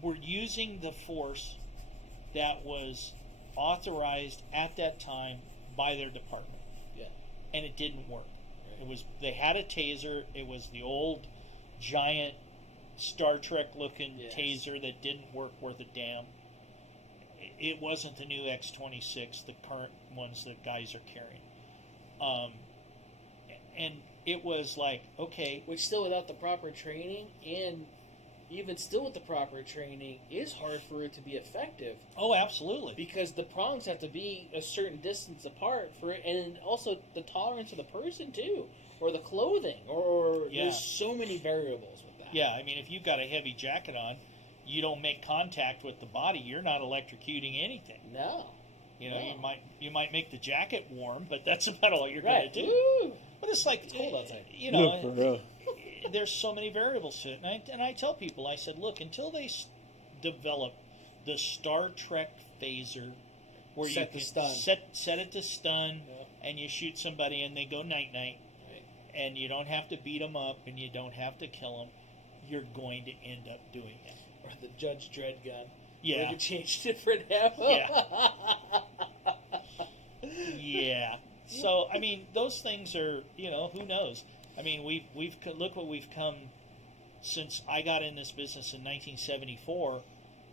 were using the force that was authorized at that time by their department. Yeah. And it didn't work. Right. They had a taser. It was the old giant Star Trek looking taser that didn't work worth a damn. It wasn't the new X-26, the current ones that guys are carrying. And it was like, okay. Which still without the proper training, and even still with the proper training, is hard for it to be effective. Oh, absolutely. Because the prongs have to be a certain distance apart for it, and also the tolerance of the person too, or the clothing, or there's so many variables with that. Yeah, I mean, if you've got a heavy jacket on, you don't make contact with the body, you're not electrocuting anything. No. You know, you might make the jacket warm, but that's about all you're right. going to do. Woo! But it's like it's cold outside. You know, there's so many variables to it, and I tell people, I said, look, until they develop the Star Trek phaser, where you can set it to stun, and you shoot somebody and they go night night, and you don't have to beat them up and you don't have to kill them, you're going to end up doing it. Or the Judge Dredd gun. Yeah. Where you change different ammo. Yeah. Yeah. So, I mean, those things are, you know, who knows? I mean, we've look what we've come since I got in this business in 1974,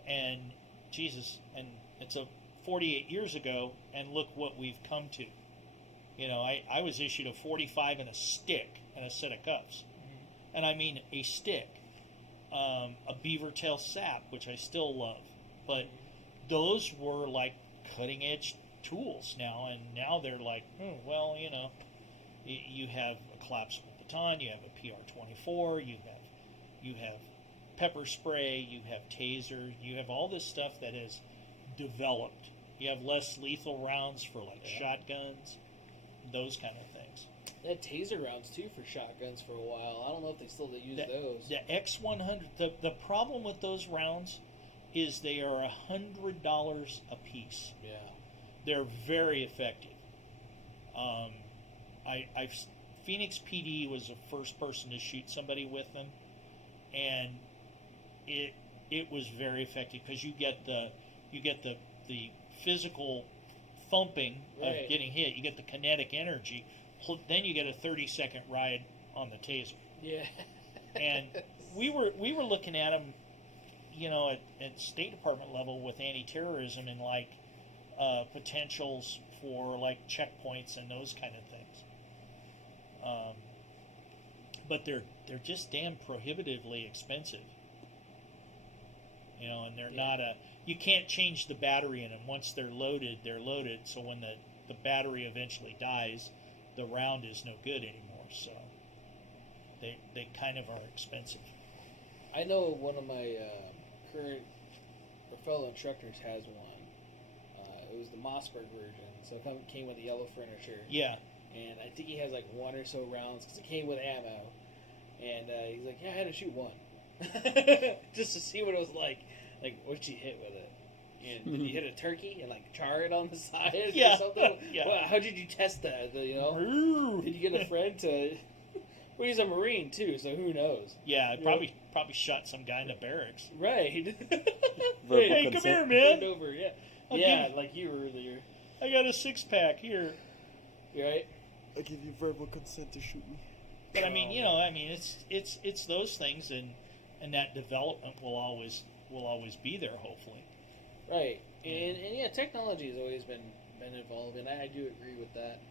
and Jesus, and it's 48 years ago, and look what we've come to. You know, I was issued a 45 and a stick and a set of cuffs. And I mean a stick. A beaver tail sap, which I still love. But those were like cutting edge tools now, and now they're like, well, you know, you have a collapsible baton, you have a PR-24, you have pepper spray, you have taser, you have all this stuff that is developed. You have less lethal rounds for like shotguns, those kind of things. They had taser rounds too for shotguns for a while. I don't know if they still use those. The X100, the problem with those rounds is they are $100 a piece. Yeah. They're very effective. Phoenix PD was the first person to shoot somebody with them, and it was very effective because you get the physical thumping of getting hit. You get the kinetic energy. Then you get a 30-second ride on the taser. Yeah. And we were looking at them, you know, at State Department level with anti-terrorism and like potentials for like checkpoints and those kind of things. But they're just damn prohibitively expensive. You know, and they're not you can't change the battery in them. Once they're loaded, so when the battery eventually dies, the round is no good anymore. So they kind of are expensive. I know one of my current or fellow instructors has one. It was the Mossberg version, so it came with the yellow furniture. Yeah. And I think he has like one or so rounds because it came with ammo. And he's like, yeah, I had to shoot one. Just to see what it was like. Like, what'd you hit with it? And did you hit a turkey and like char it on the side or something? Yeah. Well, how did you test that? You know? Did you get a friend to... Well, he's a Marine too, so who knows? Yeah, probably shot some guy in the barracks. Right. Hey, come here, man. Over, yeah. Like you earlier. I got a 6-pack here. You right? I give you verbal consent to shoot me. But I mean, it's those things, and that development will always be there, hopefully. Right, and yeah, technology has always been evolving. I do agree with that.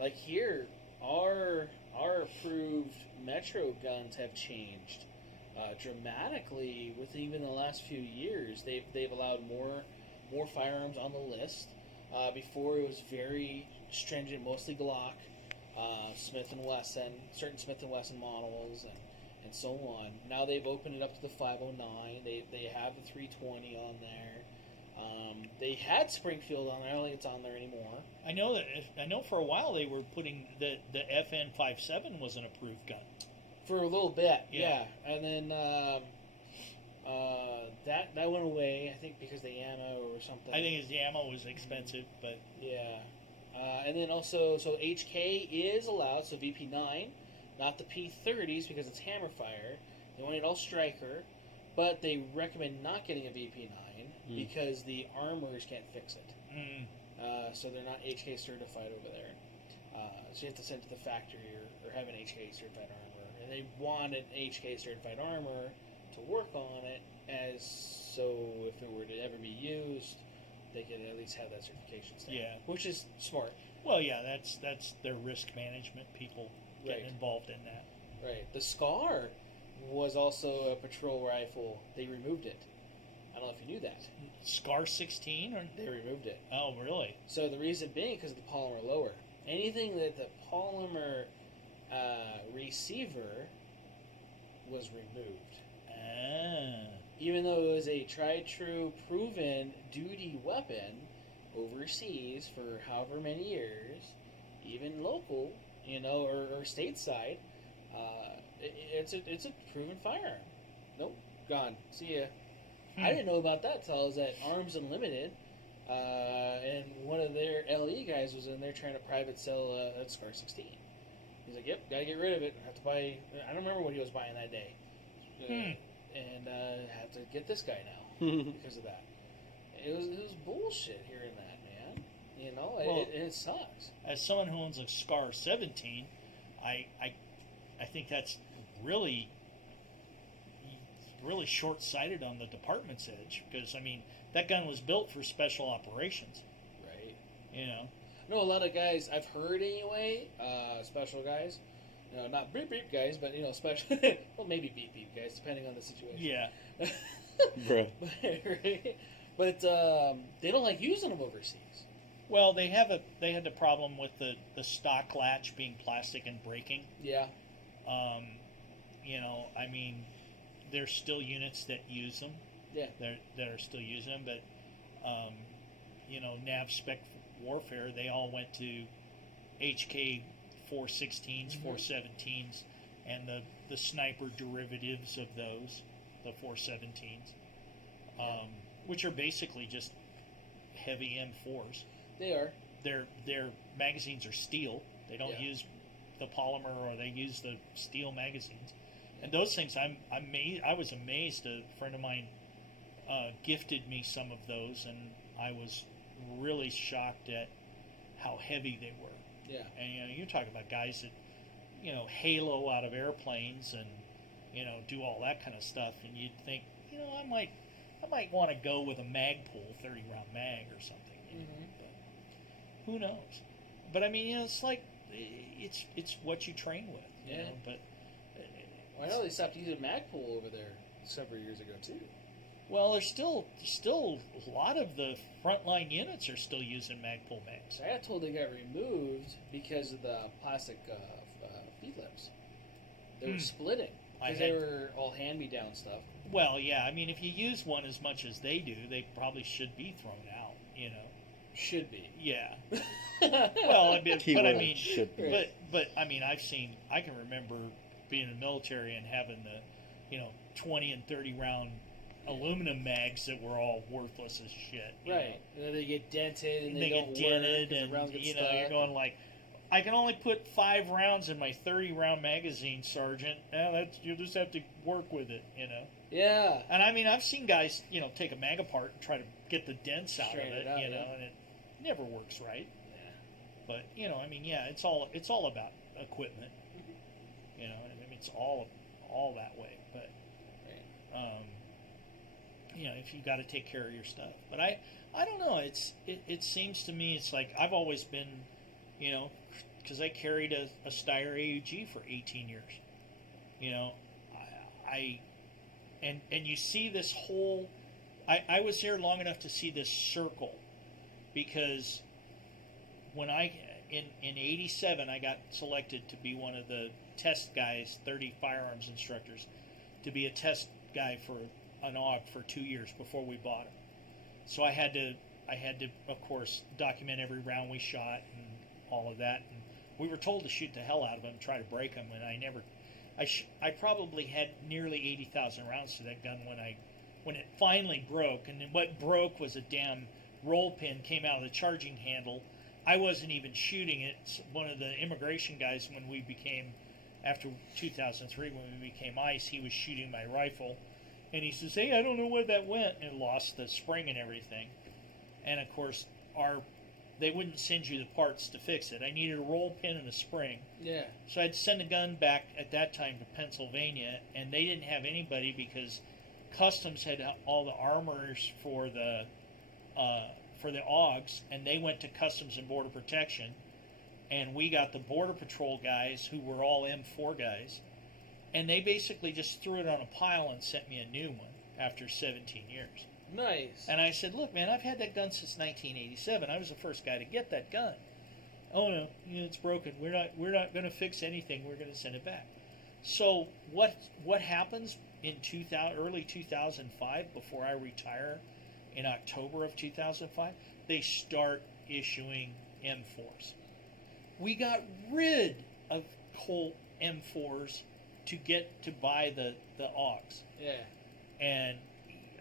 Like here, our approved Metro guns have changed dramatically with even the last few years. They've allowed more firearms on the list. Before it was very stringent, mostly Glock, Smith & Wesson, certain Smith & Wesson models, and so on. Now they've opened it up to the 509. They have the 320 on there. They had Springfield on there. I don't think it's on there anymore. I know for a while they were putting the FN57 was an approved gun for a little bit. Yeah. And then that went away. I think because the ammo or something. I think the ammo was expensive, but yeah. And then also, so HK is allowed, so VP9, not the P30s because it's hammer fire. They want it all striker, but they recommend not getting a VP9 because the armors can't fix it. so they're not HK certified over there. So you have to send it to the factory or have an HK certified armor, and they want an HK certified armor to work on it, as so if it were to ever be used, they could at least have that certification stamp. Yeah, which is smart. Well, yeah, that's their risk management people getting involved in that. Right. The SCAR was also a patrol rifle. They removed it. I don't know if you knew that. SCAR 16? Or? They removed it. Oh, really? So the reason being because of the polymer lower. Anything that the polymer receiver was removed. Ah. Even though it was a tried, true, proven duty weapon overseas for however many years, even local, or stateside, it's a proven firearm. Nope, gone. See ya. I didn't know about that till I was at Arms Unlimited, and one of their LE guys was in there trying to private sell a SCAR 16. He's like, "Yep, gotta get rid of it. I have to buy." I don't remember what he was buying that day, and have to get this guy now because of that. It was bullshit hearing that, man. Well, it sucks. As someone who owns a SCAR 17, I think that's really short-sighted on the department's edge, because that gun was built for special operations, right? No, a lot of guys I've heard anyway, special guys, not beep beep guys, but special. Well, maybe beep beep guys, depending on the situation. Yeah. Right? But they don't like using them overseas. Well, they had the problem with the stock latch being plastic and breaking. Yeah. There's still units that use them. Yeah. That are still using them, but nav spec warfare, they all went to HK 416s, 417s, and the sniper derivatives of those, the 417s, which are basically just heavy M4s. They are. Their magazines are steel. They don't use the polymer, or they use the steel magazines. And those things, I was amazed. A friend of mine gifted me some of those, and I was really shocked at how heavy they were. Yeah. And you're talking about guys that halo out of airplanes and do all that kind of stuff, and you'd think I might want to go with a Magpul 30-round mag or something. But who knows? But it's like it's what you train with. Yeah. But I know they stopped using Magpul over there several years ago too. Well, there's still a lot of the frontline units are still using Magpul mags. I got told they got removed because of the plastic feed lips. They were splitting because they were all hand-me-down stuff. Well, yeah, if you use one as much as they do, they probably should be thrown out. Should be. Yeah. Well, should be. I can remember being in the military and having the 20 and 30 round aluminum mags that were all worthless as shit. Right. And then they get dented and they get dented, and you're going like, I can only put 5 rounds in my 30-round magazine, Sergeant. You just have to work with it, Yeah. And I've seen guys, take a mag apart and try to get the dents out of it, and it never works right. Yeah. But it's all about equipment. It's all that way. But if you got to take care of your stuff. But I don't know. It seems to me it's like I've always been, because I carried a Steyr AUG for 18 years. And you see this whole. I was there long enough to see this circle, because when in '87 I got selected to be one of the test guys, 30 firearms instructors, to be a test guy for an AUG for 2 years before we bought them. So I had to of course document every round we shot and all of that, and we were told to shoot the hell out of them, try to break them, and I probably had nearly 80,000 rounds to that gun when it finally broke, and then what broke was a damn roll pin came out of the charging handle. I wasn't even shooting it. One of the immigration guys, after 2003, when we became ICE, he was shooting my rifle, and he says, "Hey, I don't know where that went," and lost the spring and everything. And of course, our they wouldn't send you the parts to fix it. I needed a roll pin and a spring. Yeah. So I had to send a gun back at that time to Pennsylvania, and they didn't have anybody because Customs had all the armors for the AUGs, and they went to Customs and Border Protection, and we got the Border Patrol guys who were all M4 guys, and they basically just threw it on a pile and sent me a new one after 17 years. Nice. And I said, look, man, I've had that gun since 1987. I was the first guy to get that gun. Oh, no, it's broken. We're not going to fix anything. We're going to send it back. So what happens in early 2005, before I retire in October of 2005? They start issuing M4s. We got rid of Colt M4s to buy the AUGs. Yeah. And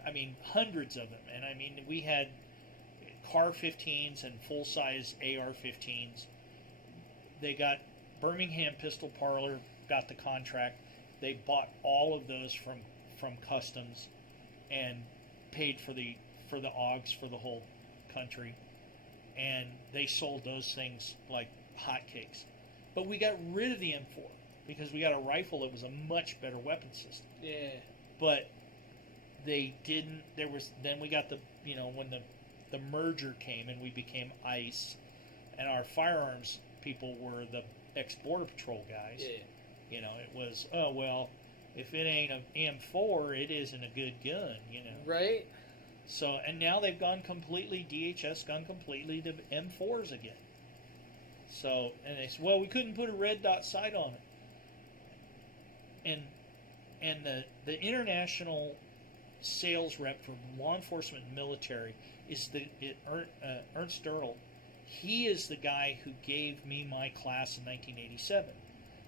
I mean, hundreds of them. And I mean, we had CAR 15s and full-size AR 15s. They got Birmingham Pistol Parlor got the contract. They bought all of those from Customs and paid for the AUGs for the whole country. And they sold those things like hotcakes. But we got rid of the M4 because we got a rifle that was a much better weapon system. Yeah. But they didn't. Then we got when the merger came and we became ICE, and our firearms people were the ex-Border Patrol guys. Yeah. It was, oh well, if it ain't an M4, it isn't a good gun. Right. So, and now they've gone completely, DHS gone completely to M4s again. So, and they said, well, we couldn't put a red dot sight on it. And the international sales rep for law enforcement and military is Ernst Derl. He is the guy who gave me my class in 1987.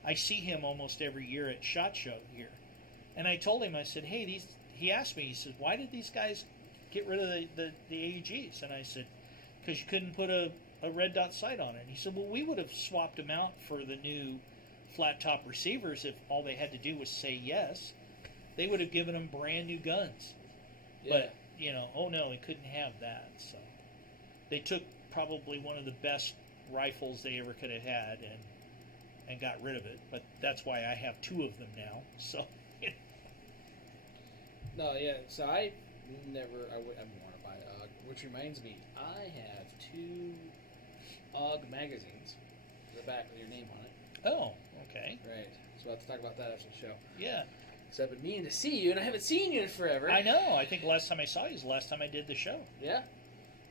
I see him almost every year at SHOT Show here. And I told him, I said, hey, he asked me, he said, why did these guys get rid of the AEGs? And I said, because you couldn't put a red dot sight on it. And he said, well, we would have swapped them out for the new flat top receivers if all they had to do was say yes. They would have given them brand new guns. Yeah. But, oh no, they couldn't have that. So they took probably one of the best rifles they ever could have had and got rid of it. But that's why I have two of them now. So. No, yeah. So I wouldn't want to buy an AUG. Which reminds me, I have 2 AUG magazines. The back with your name on it. Oh, okay. Right. So we'll have to talk about that after the show. Yeah. Because I've been meaning to see you, and I haven't seen you in forever. I know. I think the last time I saw you is the last time I did the show. Yeah.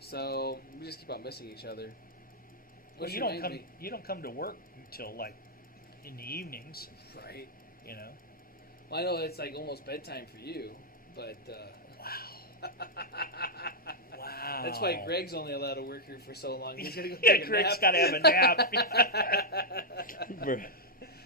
So we just keep on missing each other. Well, you don't come to work until like in the evenings. Right. Well, I know it's like almost bedtime for you, but wow. Wow. That's why Greg's only allowed to work here for so long. He's gonna go yeah, take a Greg's nap. got to have a nap.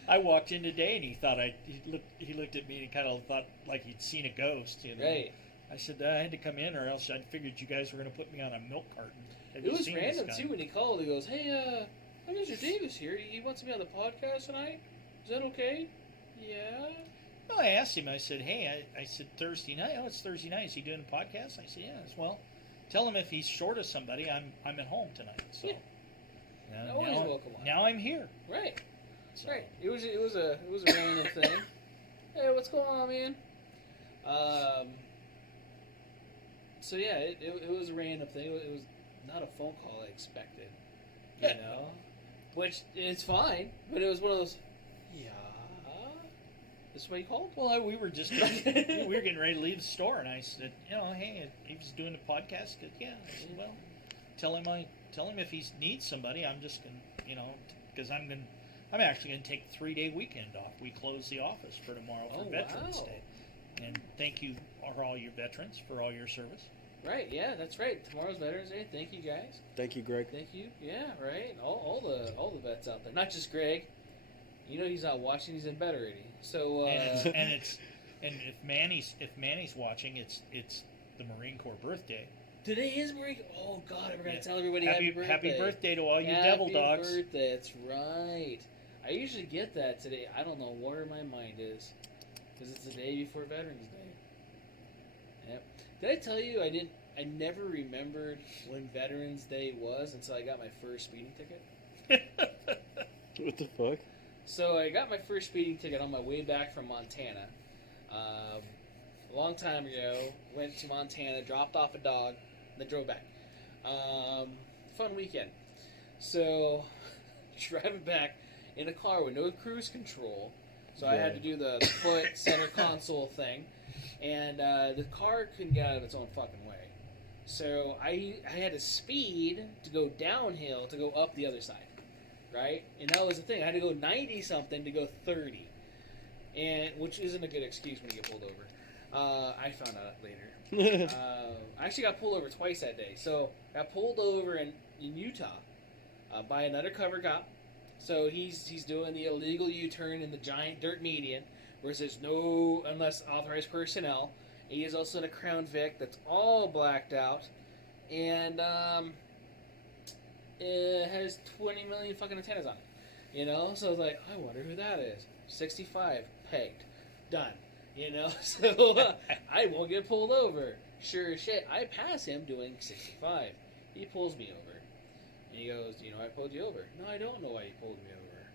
I walked in today and he looked at me and kind of thought like he'd seen a ghost. Right. I said I had to come in or else I figured you guys were going to put me on a milk carton. It was random too when he called. He goes, "Hey, I'm Mr. Davis here. He wants to be on the podcast tonight. Is that okay?" Yeah. Well, I asked him. I said, "Hey, I said Thursday night. Oh, it's Thursday night. Is he doing a podcast?" I said, "Yeah." Well, tell him if he's short of somebody, I'm at home tonight. So yeah. Always welcome on. Now I'm here. Right. So. Right. It was a random thing. Hey, what's going on, man? So yeah, it was a random thing. It was not a phone call I expected, which is fine. But it was one of those. Yeah. This is what you called? Well, we were just we were getting ready to leave the store, and I said, hey, he was doing the podcast. Yeah. I said, well, tell him if he needs somebody. I'm just gonna, because I'm actually gonna take a 3-day weekend off. We close the office for tomorrow for Veterans Day. And thank you for all your veterans for all your service. Right, yeah, that's right. Tomorrow's Veterans Day. Thank you, guys. Thank you, Greg. Thank you. Yeah, right. All the vets out there, not just Greg. He's not watching. He's in bed already. So and if Manny's watching, it's the Marine Corps birthday. Today is Marine. Oh God, I forgot to tell everybody happy birthday. Happy birthday to all you devil dogs. Happy birthday. That's right. I usually get that today. I don't know where my mind is. Because it's the day before Veterans Day. Yep. Did I tell you I I never remembered when Veterans Day was until I got my first speeding ticket. What the fuck? So I got my first speeding ticket on my way back from Montana. A long time ago, went to Montana, dropped off a dog, then drove back. Fun weekend. So, driving back in a car with no cruise control. So I had to do the foot center console thing. And the car couldn't get out of its own fucking way. So I had to speed to go downhill to go up the other side. Right? And that was the thing. I had to go 90-something to go 30. And which isn't a good excuse when you get pulled over. I found out later. I actually got pulled over twice that day. So, got pulled over in Utah by an undercover cop. So, he's doing the illegal U-turn in the giant dirt median, where there's no, unless authorized personnel. He is also in a Crown Vic that's all blacked out. And, it has 20 million fucking antennas on it. You know? So, I was like, I wonder who that is. 65, pegged. Done. You know, so I won't get pulled over. Sure as shit, I pass him doing 65. He pulls me over. And he goes, you know, I pulled you over. No, I don't know why you pulled me over.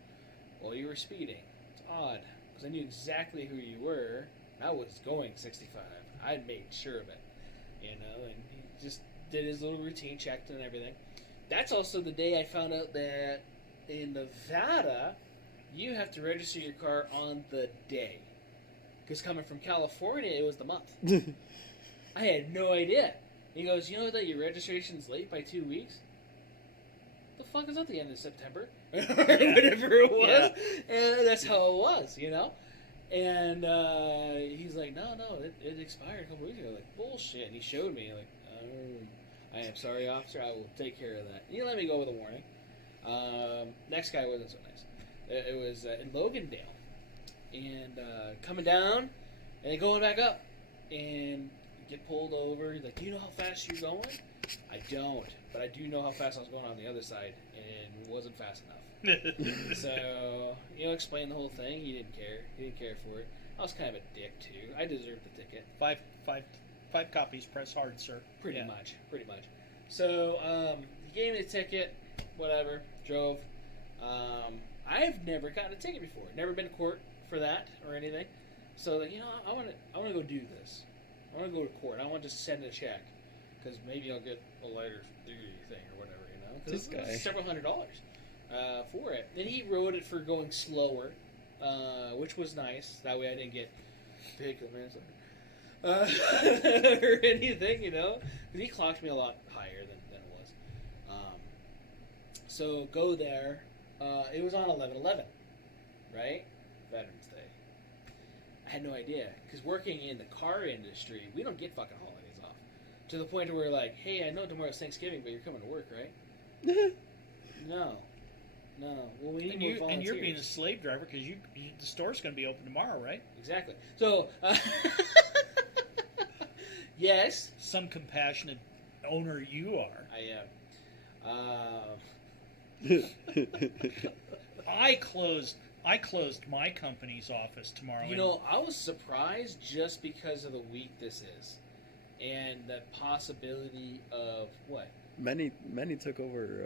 Well, you were speeding. It's odd, because I knew exactly who you were. I was going 65. I made sure of it. You know, and he just did his little routine, checked and everything. That's also the day I found out that in Nevada, you have to register your car on the day. Because coming from California, it was the month. I had no idea. He goes, you know that your registration's late by 2 weeks? The fuck is that the end of September? Whatever it was. Yeah. And that's how it was, you know? And he's like, no, it expired a couple weeks ago. Like, bullshit. And he showed me, like, I am sorry, officer. I will take care of that. And he let me go with a warning. Next guy wasn't so nice. It was in Logandale. And coming down, and then going back up, and get pulled over. He's like, do you know how fast you're going? I don't, but I do know how fast I was going on the other side, and it wasn't fast enough. So, you know, explain the whole thing. He didn't care. He didn't care for it. I was kind of a dick, too. I deserved the ticket. Five copies, press hard, sir. Pretty much. So, he gave me the ticket, whatever, drove. I've never gotten a ticket before. Never been to court for that or anything. So, like, you know, I want to go do this. I want to go to court. I want to just send a check, because maybe I'll get a lighter duty thing or whatever, you know. Because it's several $100s for it. And he wrote it for going slower, which was nice. That way I didn't get vehicle manslaughter or anything, you know. Because he clocked me a lot higher than it was. So go there. It was on 11/11, right? Veterans Day. I had no idea, because working in the car industry, we don't get fucking holidays off. To the point where we're like, hey, I know tomorrow's Thanksgiving, but you're coming to work, right? No. Well, we need more volunteers. And you're being a slave driver, because the store's going to be open tomorrow, right? Exactly. So, yes. Some compassionate owner you are. I am. I closed my company's office tomorrow. You know, I was surprised just because of the week this is, and the possibility of what? Manny took over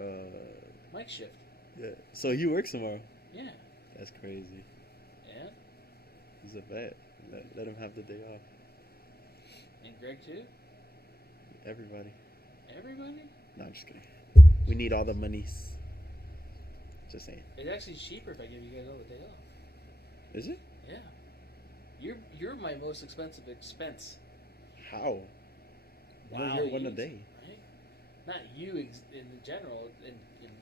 Mike's shift. Yeah. So he works tomorrow. Yeah. That's crazy. Yeah. He's a vet. Let him have the day off. And Greg too. Everybody. No, I'm just kidding. We need all the monies. Just saying. It's actually cheaper if I give you guys all the day off. Is it? Yeah. You're my most expensive expense. How? Wow. We're here one a day. Right? Not you in general, in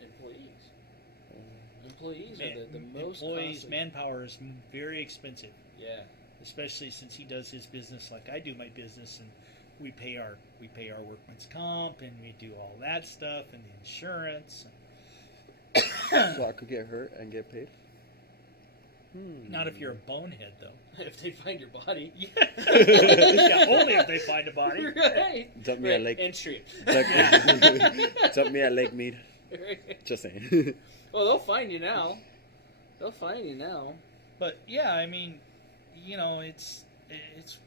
employees. Employees are the most employees. costly. Manpower is very expensive. Yeah. Especially since he does his business like I do my business, and we pay our workman's comp, and we do all that stuff, and the insurance. So I could get hurt and get paid? Not if you're a bonehead, though. If they find your body. Yeah. Yeah, only if they find a body. Right. Dump me at Lake. And street. Dump me at Lake Mead. Just saying. Well, they'll find you now. But yeah, I mean, you know, it's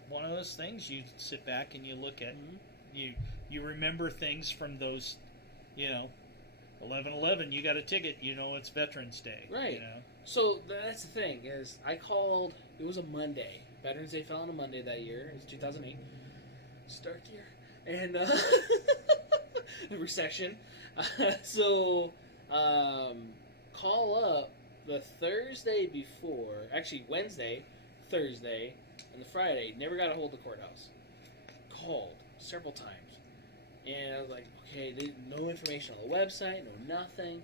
one of those things. You sit back and you look at. You remember things from those, 11/11. You got a ticket. It's Veterans Day. Right. So that's the thing is, I called. It was a Monday. Veterans Day fell on a Monday that year. It was 2008. Start year. And the recession. So call up the Thursday before, actually Wednesday, Thursday, and the Friday. Never got a hold of the courthouse. Called several times. And I was like, okay, no information on the website, no nothing.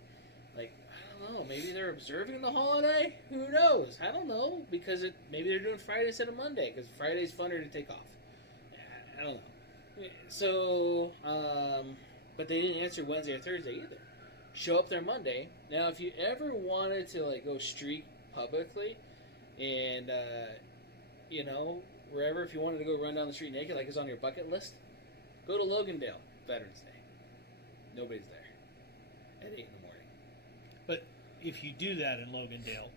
Like, I don't know, maybe they're observing the holiday? Who knows? I don't know, because maybe they're doing Friday instead of Monday, because Friday's funner to take off. I don't know. So, but they didn't answer Wednesday or Thursday either. Show up there Monday. Now, if you ever wanted to, like, go streak publicly, and, wherever, if you wanted to go run down the street naked, like it's on your bucket list, go to Logandale, Veterans Day. Nobody's there at 8 in the morning. But if you do that in Logandale,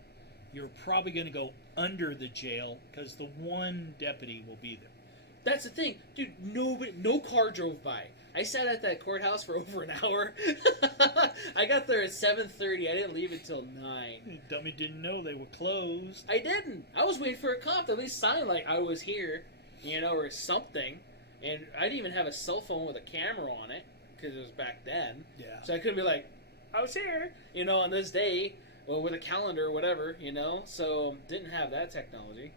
you're probably going to go under the jail because the one deputy will be there. That's the thing. Dude, no car drove by. I sat at that courthouse for over an hour. I got there at 7:30. I didn't leave until 9. Dummy didn't know they were closed. I didn't. I was waiting for a cop to at least sign like I was here, or something. And I didn't even have a cell phone with a camera on it because it was back then. Yeah. So I couldn't be like, I was here, on this day, well, with a calendar or whatever, So didn't have that technology.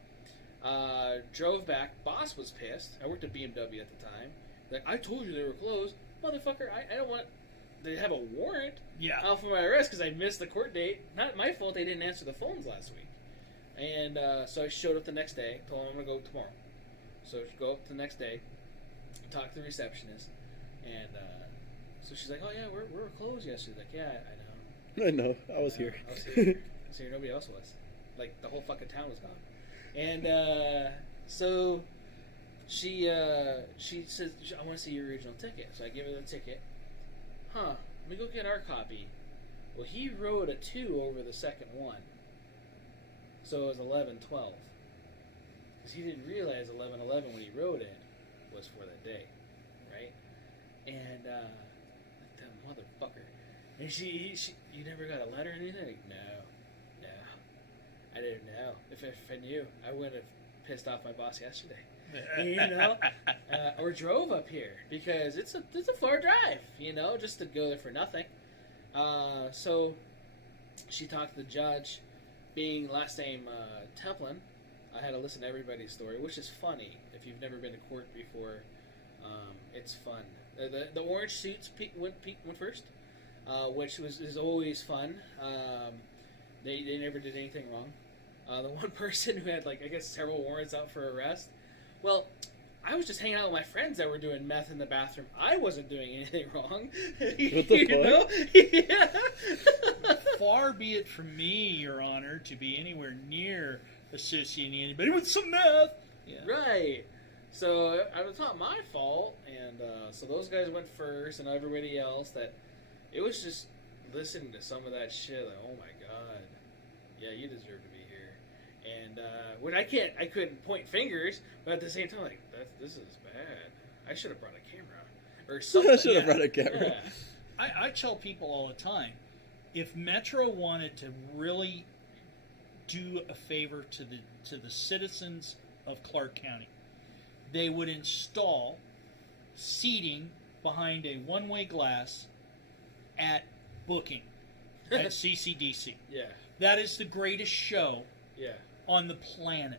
Drove back. Boss was pissed. I worked at BMW at the time. Like, I told you they were closed. Motherfucker, I don't want... They have a warrant out for my arrest because I missed the court date. Not my fault they didn't answer the phones last week. And so I showed up the next day. Told them I'm going to go tomorrow. So I go up the next day. Talk to the receptionist. And so she's like, oh, yeah, we were closed yesterday. Like, yeah, I know. I was here. I was here. Nobody else was. Like, the whole fucking town was gone. And so... She says, I want to see your original ticket. So I give her the ticket. Let me go get our copy. Well, he wrote a 2 over the second one. So it was 11/12. Because he didn't realize 11/11 when he wrote it was for the day. Right? And, that motherfucker. And you never got a letter or anything? Like, no. I didn't know. If I knew, I would have pissed off my boss yesterday. Or drove up here because it's a far drive, just to go there for nothing. So she talked to the judge, being last name Templin. I had to listen to everybody's story, which is funny if you've never been to court before. It's fun. The orange suits went first, which is always fun. They never did anything wrong. The one person who had several warrants out for arrest. Well, I was just hanging out with my friends that were doing meth in the bathroom. I wasn't doing anything wrong. What the fuck? Yeah. Far be it from me, Your Honor, to be anywhere near associating anybody with some meth. Yeah. Right. So it's not my fault. And so those guys went first, and everybody else. That it was just listening to some of that shit. Like, oh my god, yeah, you deserve to be here. And when I couldn't point fingers, but at the same time, this is bad. I should have brought a camera or something. I should have brought a camera. Yeah. I tell people all the time, if Metro wanted to really do a favor to the citizens of Clark County, they would install seating behind a one-way glass at booking at CCDC. Yeah, that is the greatest show. Yeah. On the planet.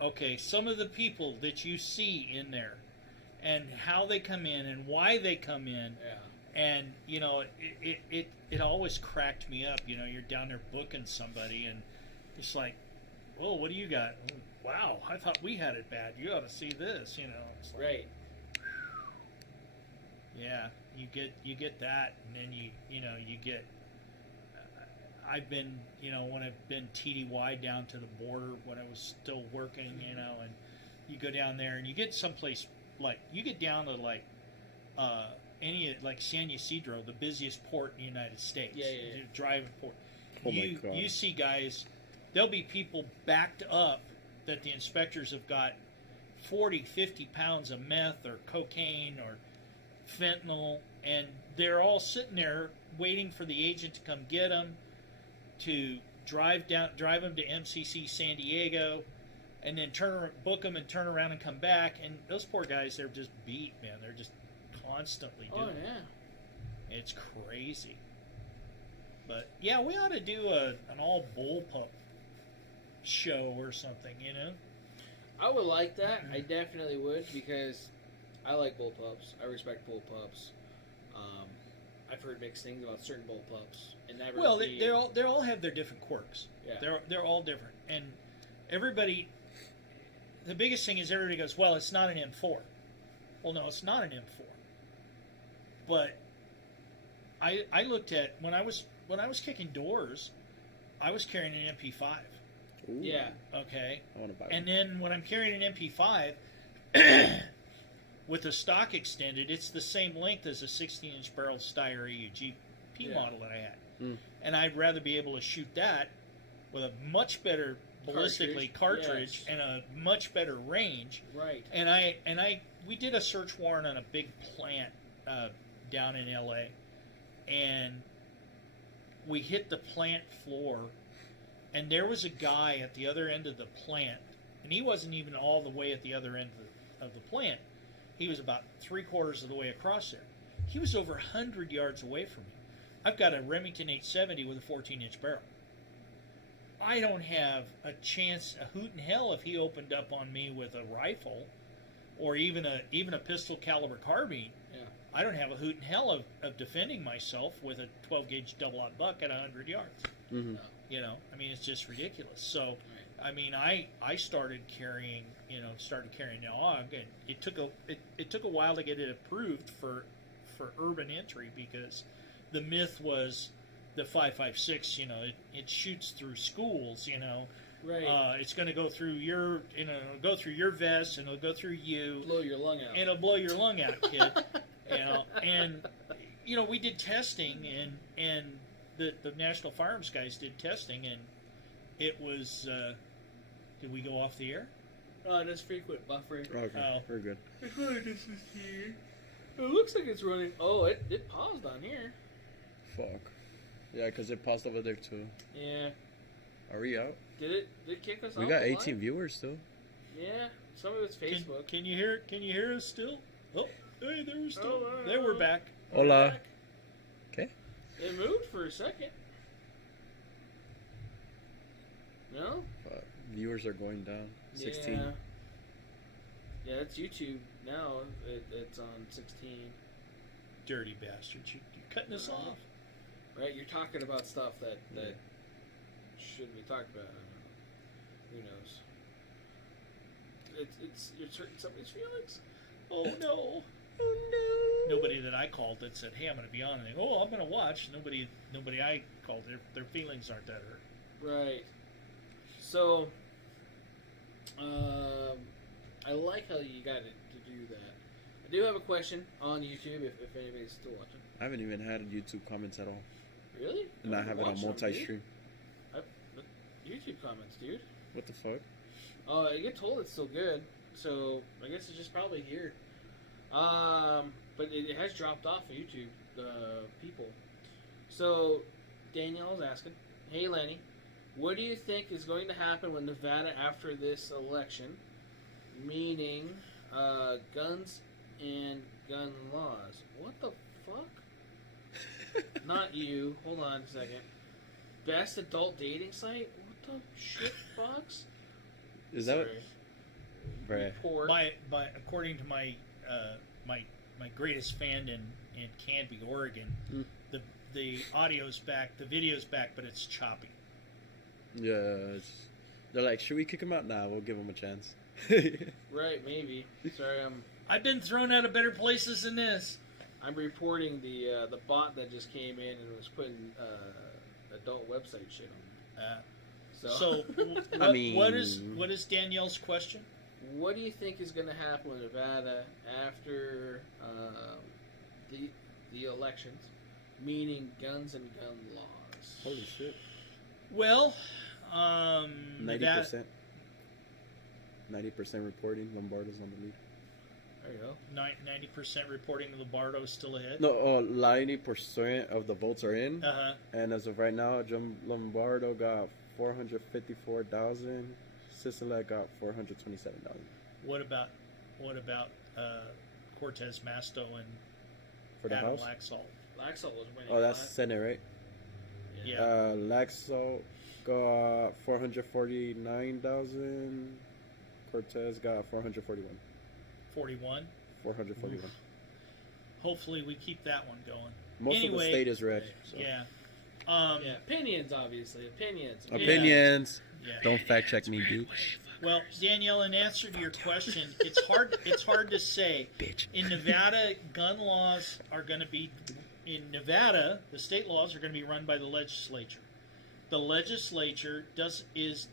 Okay, some of the people that you see in there and how they come in and why they come in. Yeah. And, it always cracked me up. You're down there booking somebody and it's like, oh, what do you got? Wow, I thought we had it bad. You ought to see this, It's like, right. Yeah, you get that, and then you get... I've been, when I've been TDY down to the border when I was still working, and you go down there and you get someplace you get down to San Ysidro, the busiest port in the United States. Yeah. Driving port. Oh my God. You see guys, there'll be people backed up that the inspectors have got 40, 50 pounds of meth or cocaine or fentanyl, and they're all sitting there waiting for the agent to come get them, to drive them to MCC San Diego, and then book them and turn around and come back. And those poor guys, they're just beat, man. They're just constantly doing it. It's crazy. But yeah, we ought to do an all bullpup show or something, you know. I would like that. I definitely would, because I like bullpups. I respect bullpups. I've heard mixed things about certain bullpups, and never. Well, they all have their different quirks. Yeah. They're all different, and everybody. The biggest thing is everybody goes, well, it's not an M4. Well, no, it's not an M4. But I looked at when I was kicking doors, I was carrying an MP5. Ooh. Yeah. Okay. I want to buy one. And then when I'm carrying an MP5 with the stock extended, it's the same length as a 16-inch barrel Steyr AUGP model that I had. Mm. And I'd rather be able to shoot that with a much better ballistically cartridge and a much better range. Right. And we did a search warrant on a big plant down in LA, and we hit the plant floor, and there was a guy at the other end of the plant, and he wasn't even all the way at the other end of the plant. He was about 3/4 of the way across there. He was over 100 yards away from me. I've got a Remington 870 with a 14-inch barrel. I don't have a chance, a hoot in hell, if he opened up on me with a rifle or even a pistol caliber carbine. Yeah. I don't have a hoot in hell of defending myself with a 12-gauge double-aught buck at 100 yards. Mm-hmm. No. You know, I mean, it's just ridiculous. So, I mean, I started carrying the AUG, and it took a while to get it approved for urban entry, because the myth was the 5.56. You know, it shoots through schools. You know, Right. it's going to go through your, it'll go through your vest, and it'll go through you. Blow your lung out. And it'll blow your lung out, kid. And we did testing, and the National Firearms guys did testing, and it was. Did we go off the air? Just frequent buffering. Okay, Oh. we're good. It's really just this here. It looks like it's running. Oh, it paused on here. Fuck. Yeah, because it paused over there too. Yeah. Are we out? Did it kick us off? We got the 18 line? viewers still. Yeah. Some of it's Facebook. Can you hear us still? Oh, hey, there we're still. Oh, there we're back. Hola. Back. Okay. It moved for a second. No? Viewers are going down. 16. Yeah, it's YouTube now. It's on 16. Dirty bastards! You're cutting us off. Right? You're talking about stuff that shouldn't be talked about. I don't know. Who knows? It's hurting somebody's feelings. Oh no! Oh no! Nobody that I called that said, "Hey, I'm going to be on," and they go, "Oh, I'm going to watch." Nobody I called, their feelings aren't that hurt. Right. So, I like how you got to do that. I do have a question on YouTube if anybody's still watching. I haven't even had YouTube comments at all. Really? And I have it on multi-stream. YouTube comments, dude. What the fuck? Oh, I get told it's still good, so I guess it's just probably here. But it has dropped off of YouTube, people. So, Danielle is asking, hey Lenny, what do you think is going to happen with Nevada after this election? Meaning, guns and gun laws. What the fuck? Not you. Hold on a second. Best adult dating site? What the shit box? Is that what? Bruh. Report. According to my greatest fan in Canby, Oregon, the audio's back, the video's back, but it's choppy. Yeah. They're like, should we kick him out? Nah, we'll give him a chance. Right, maybe. Sorry, I've been thrown out of better places than this. I'm reporting the bot that just came in and was putting adult website shit on there. So I mean, what is Danielle's question? What do you think is going to happen with Nevada after the elections, meaning guns and gun laws? Holy shit. Well, 90%. 90% reporting. Lombardo's on the lead. There you go. 90% reporting Lombardo is still ahead. No, 90% of the votes are in. And as of right now, Jim Lombardo got 454,000. Sisolak got 427,000. What about Cortez Masto and for the Adam House? Laxalt? Laxalt was winning. Oh, that's Senate, right? Yeah. Laxalt got 449,000. Cortez got 441. 41? 441. Oof. Hopefully we keep that one going. Most of the state is red. So. Yeah. Opinions, obviously. Opinions. Yeah. Don't fact check me, bitch. Well, Danielle, in answer to your question, it's hard to say. Bitch. In Nevada, gun laws are going to be... In Nevada, the state laws are going to be run by the legislature. The legislature is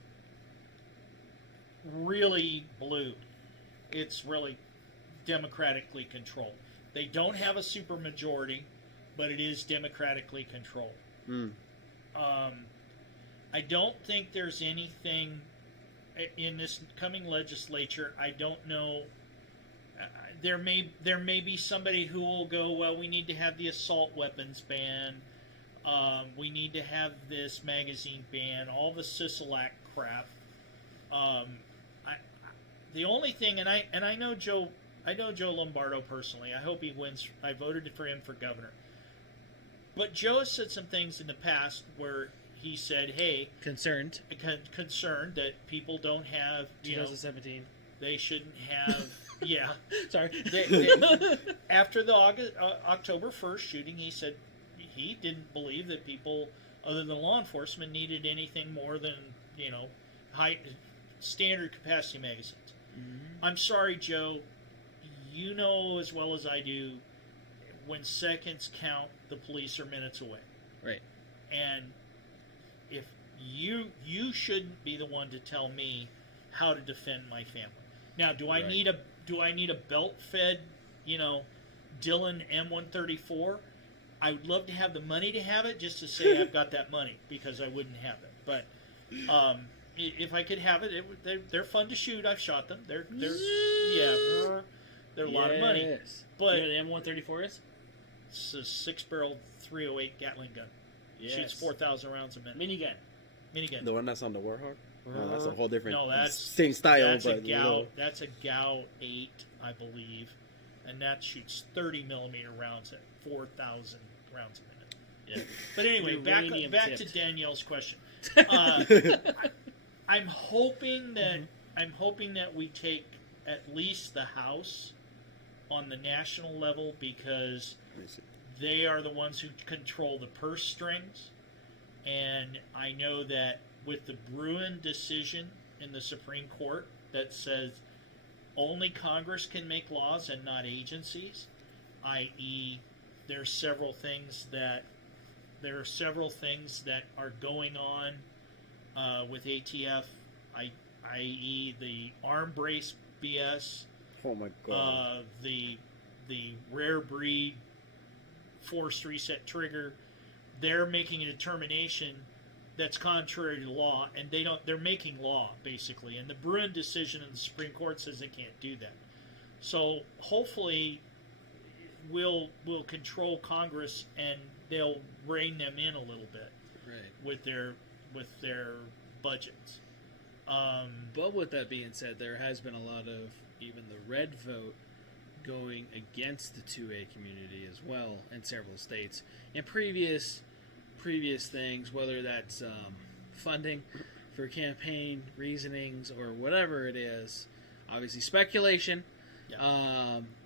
really blue. It's really democratically controlled. They don't have a supermajority, but it is democratically controlled. I don't think there's anything in this coming legislature. I don't know. There may be somebody who will go, well, we need to have the assault weapons ban. We need to have this magazine ban. All the Sisolak crap. The only thing, and I know Joe Lombardo personally. I hope he wins. I voted for him for governor. But Joe has said some things in the past where he said, "Hey, concerned that people don't have 2017. They shouldn't have." Yeah, sorry. After the October 1st shooting, he said he didn't believe that people other than law enforcement needed anything more than high standard capacity magazines. Mm-hmm. I'm sorry, Joe. You know as well as I do, when seconds count, the police are minutes away. Right. And if you shouldn't be the one to tell me how to defend my family. Now, do I need a belt-fed, Dillon M134? I would love to have the money to have it, just to say I've got that money, because I wouldn't have it. But if I could have it, they're fun to shoot. I've shot them. They're a lot of money. But you know what the M134 is? It's a 6-barrel 308 Gatling gun. Yes. Shoots 4,000 rounds a minute. Minigun. The one that's on the Warhawk? No, that's a whole different. No, that's same style. That's but a Gao. That's a Gao 8, I believe, and that shoots 30 millimeter rounds at 4,000 rounds a minute. Yeah. But anyway, back to Danielle's question. I'm hoping that we take at least the House on the national level, because they are the ones who control the purse strings, and I know that with the Bruin decision in the Supreme Court that says only Congress can make laws and not agencies, i.e., there are several things that are going on with ATF, i.e., the arm brace BS. Oh my God. The rare breed forced reset trigger. They're making a determination that's contrary to law, and they're making law, basically. And the Bruin decision in the Supreme Court says they can't do that. So hopefully we'll control Congress, and they'll rein them in a little bit with their budgets. But with that being said, there has been a lot of even the red vote going against the 2A community as well in several states. In previous things, whether that's funding for campaign reasonings or whatever it is, obviously speculation,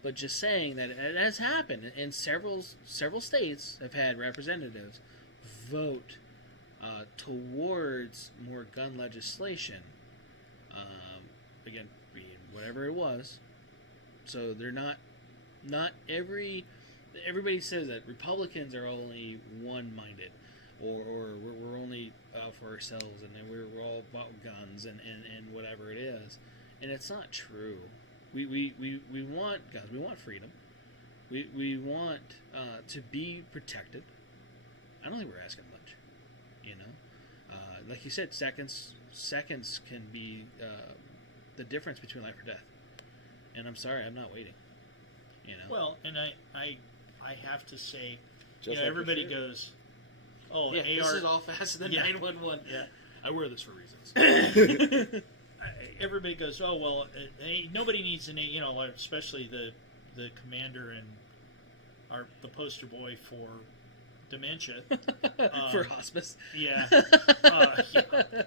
but just saying that it has happened, and several states have had representatives vote towards more gun legislation, again, being whatever it was. So they're not everybody says that Republicans are only one-minded, or we're only out for ourselves, and then we're all about guns and whatever it is, and it's not true. We want guns. We want freedom. We want to be protected. I don't think we're asking much, like you said, seconds can be the difference between life or death. And I'm sorry, I'm not waiting. You know. Well, and I have to say, Just like everybody your shirt. goes, "Oh, Yeah, AR." this is all faster than Yeah. 911. Yeah. I wear this for reasons. Everybody goes, "Oh well, nobody needs an like, especially the commander and the poster boy for dementia For hospice. Yeah.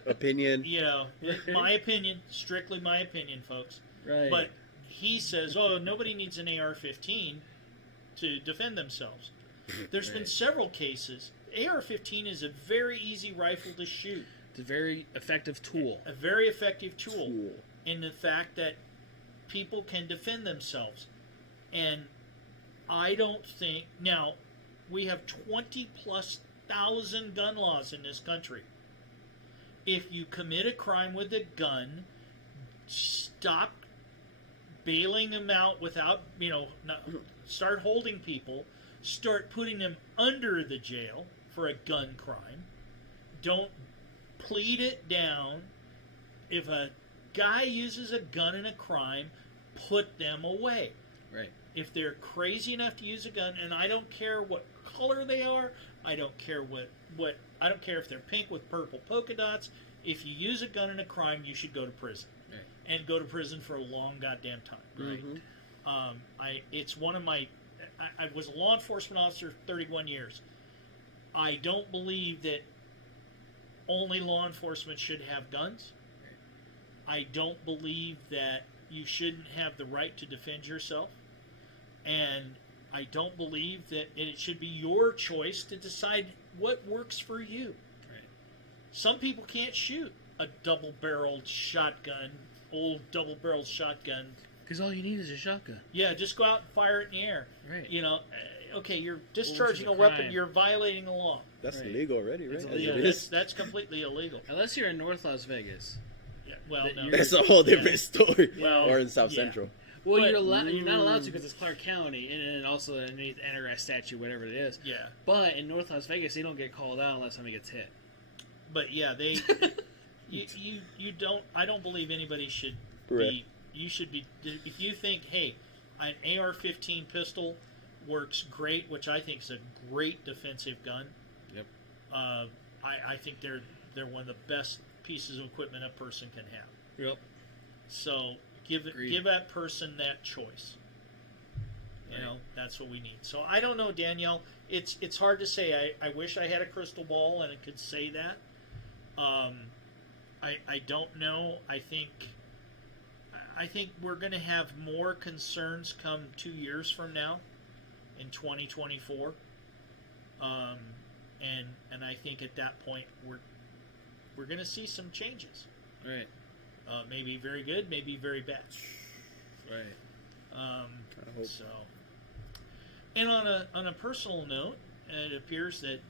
Opinion. My opinion, strictly my opinion, folks. Right. But he says, "Oh, nobody needs an AR-15 to defend themselves." There's been several cases. AR-15 is a very easy rifle to shoot. It's a very effective tool. A very effective tool in the fact that people can defend themselves. And I don't think... Now, we have 20-plus thousand gun laws in this country. If you commit a crime with a gun, stop bailing them out without, start holding people, start putting them under the jail for a gun crime. Don't plead it down. If a guy uses a gun in a crime, put them away. Right. If they're crazy enough to use a gun, and I don't care what color they are, I don't care I don't care if they're pink with purple polka dots. If you use a gun in a crime, you should go to prison. Right. And go to prison for a long goddamn time. Right. It's one of my... I was a law enforcement officer 31 years. I don't believe that only law enforcement should have guns. I don't believe that you shouldn't have the right to defend yourself. And I don't believe that it should be your choice to decide what works for you. Right. Some people can't shoot a double-barreled shotgun, old double-barreled shotgun. Because all you need is a shotgun. Yeah, just go out and fire it in the air. Right. Okay, you're discharging a weapon, you're violating the law. That's illegal already, right? That's completely illegal. Unless you're in North Las Vegas. Yeah, well, no. That's a whole different story. Well, or in South Central. Well, you're not allowed to because it's Clark County, and then also underneath NRS statute, whatever it is. Yeah. But in North Las Vegas, they don't get called out unless somebody gets hit. But yeah, you don't. I don't believe anybody should right. be. You should be. If you think, hey, an AR-15 pistol works great, which I think is a great defensive gun. Yep. I think they're one of the best pieces of equipment a person can have. Yep. So give that person that choice. That's what we need. So I don't know, Danielle. It's hard to say. I wish I had a crystal ball and it could say that. I don't know. I think we're going to have more concerns come 2 years from now, in 2024. And I think at that point we're going to see some changes. Right. Maybe very good, maybe very bad. Right. So, and on a personal note, it appears that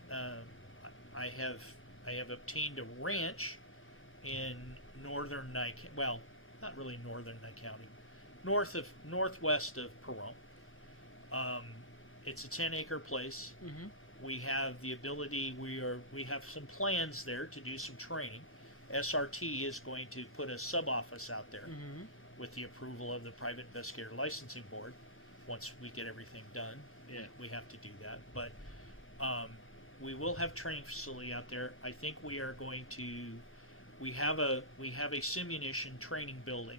I have obtained a ranch in northern Nye, well, not really northern Nye County, northwest of Perot. It's a 10-acre place. Mm-hmm. We have the ability. We have some plans there to do some training. SRT is going to put a sub-office out there with the approval of the Private Investigator Licensing Board. Once we get everything done, we have to do that. But we will have training facility out there. I think we are going to. We have a Munition training building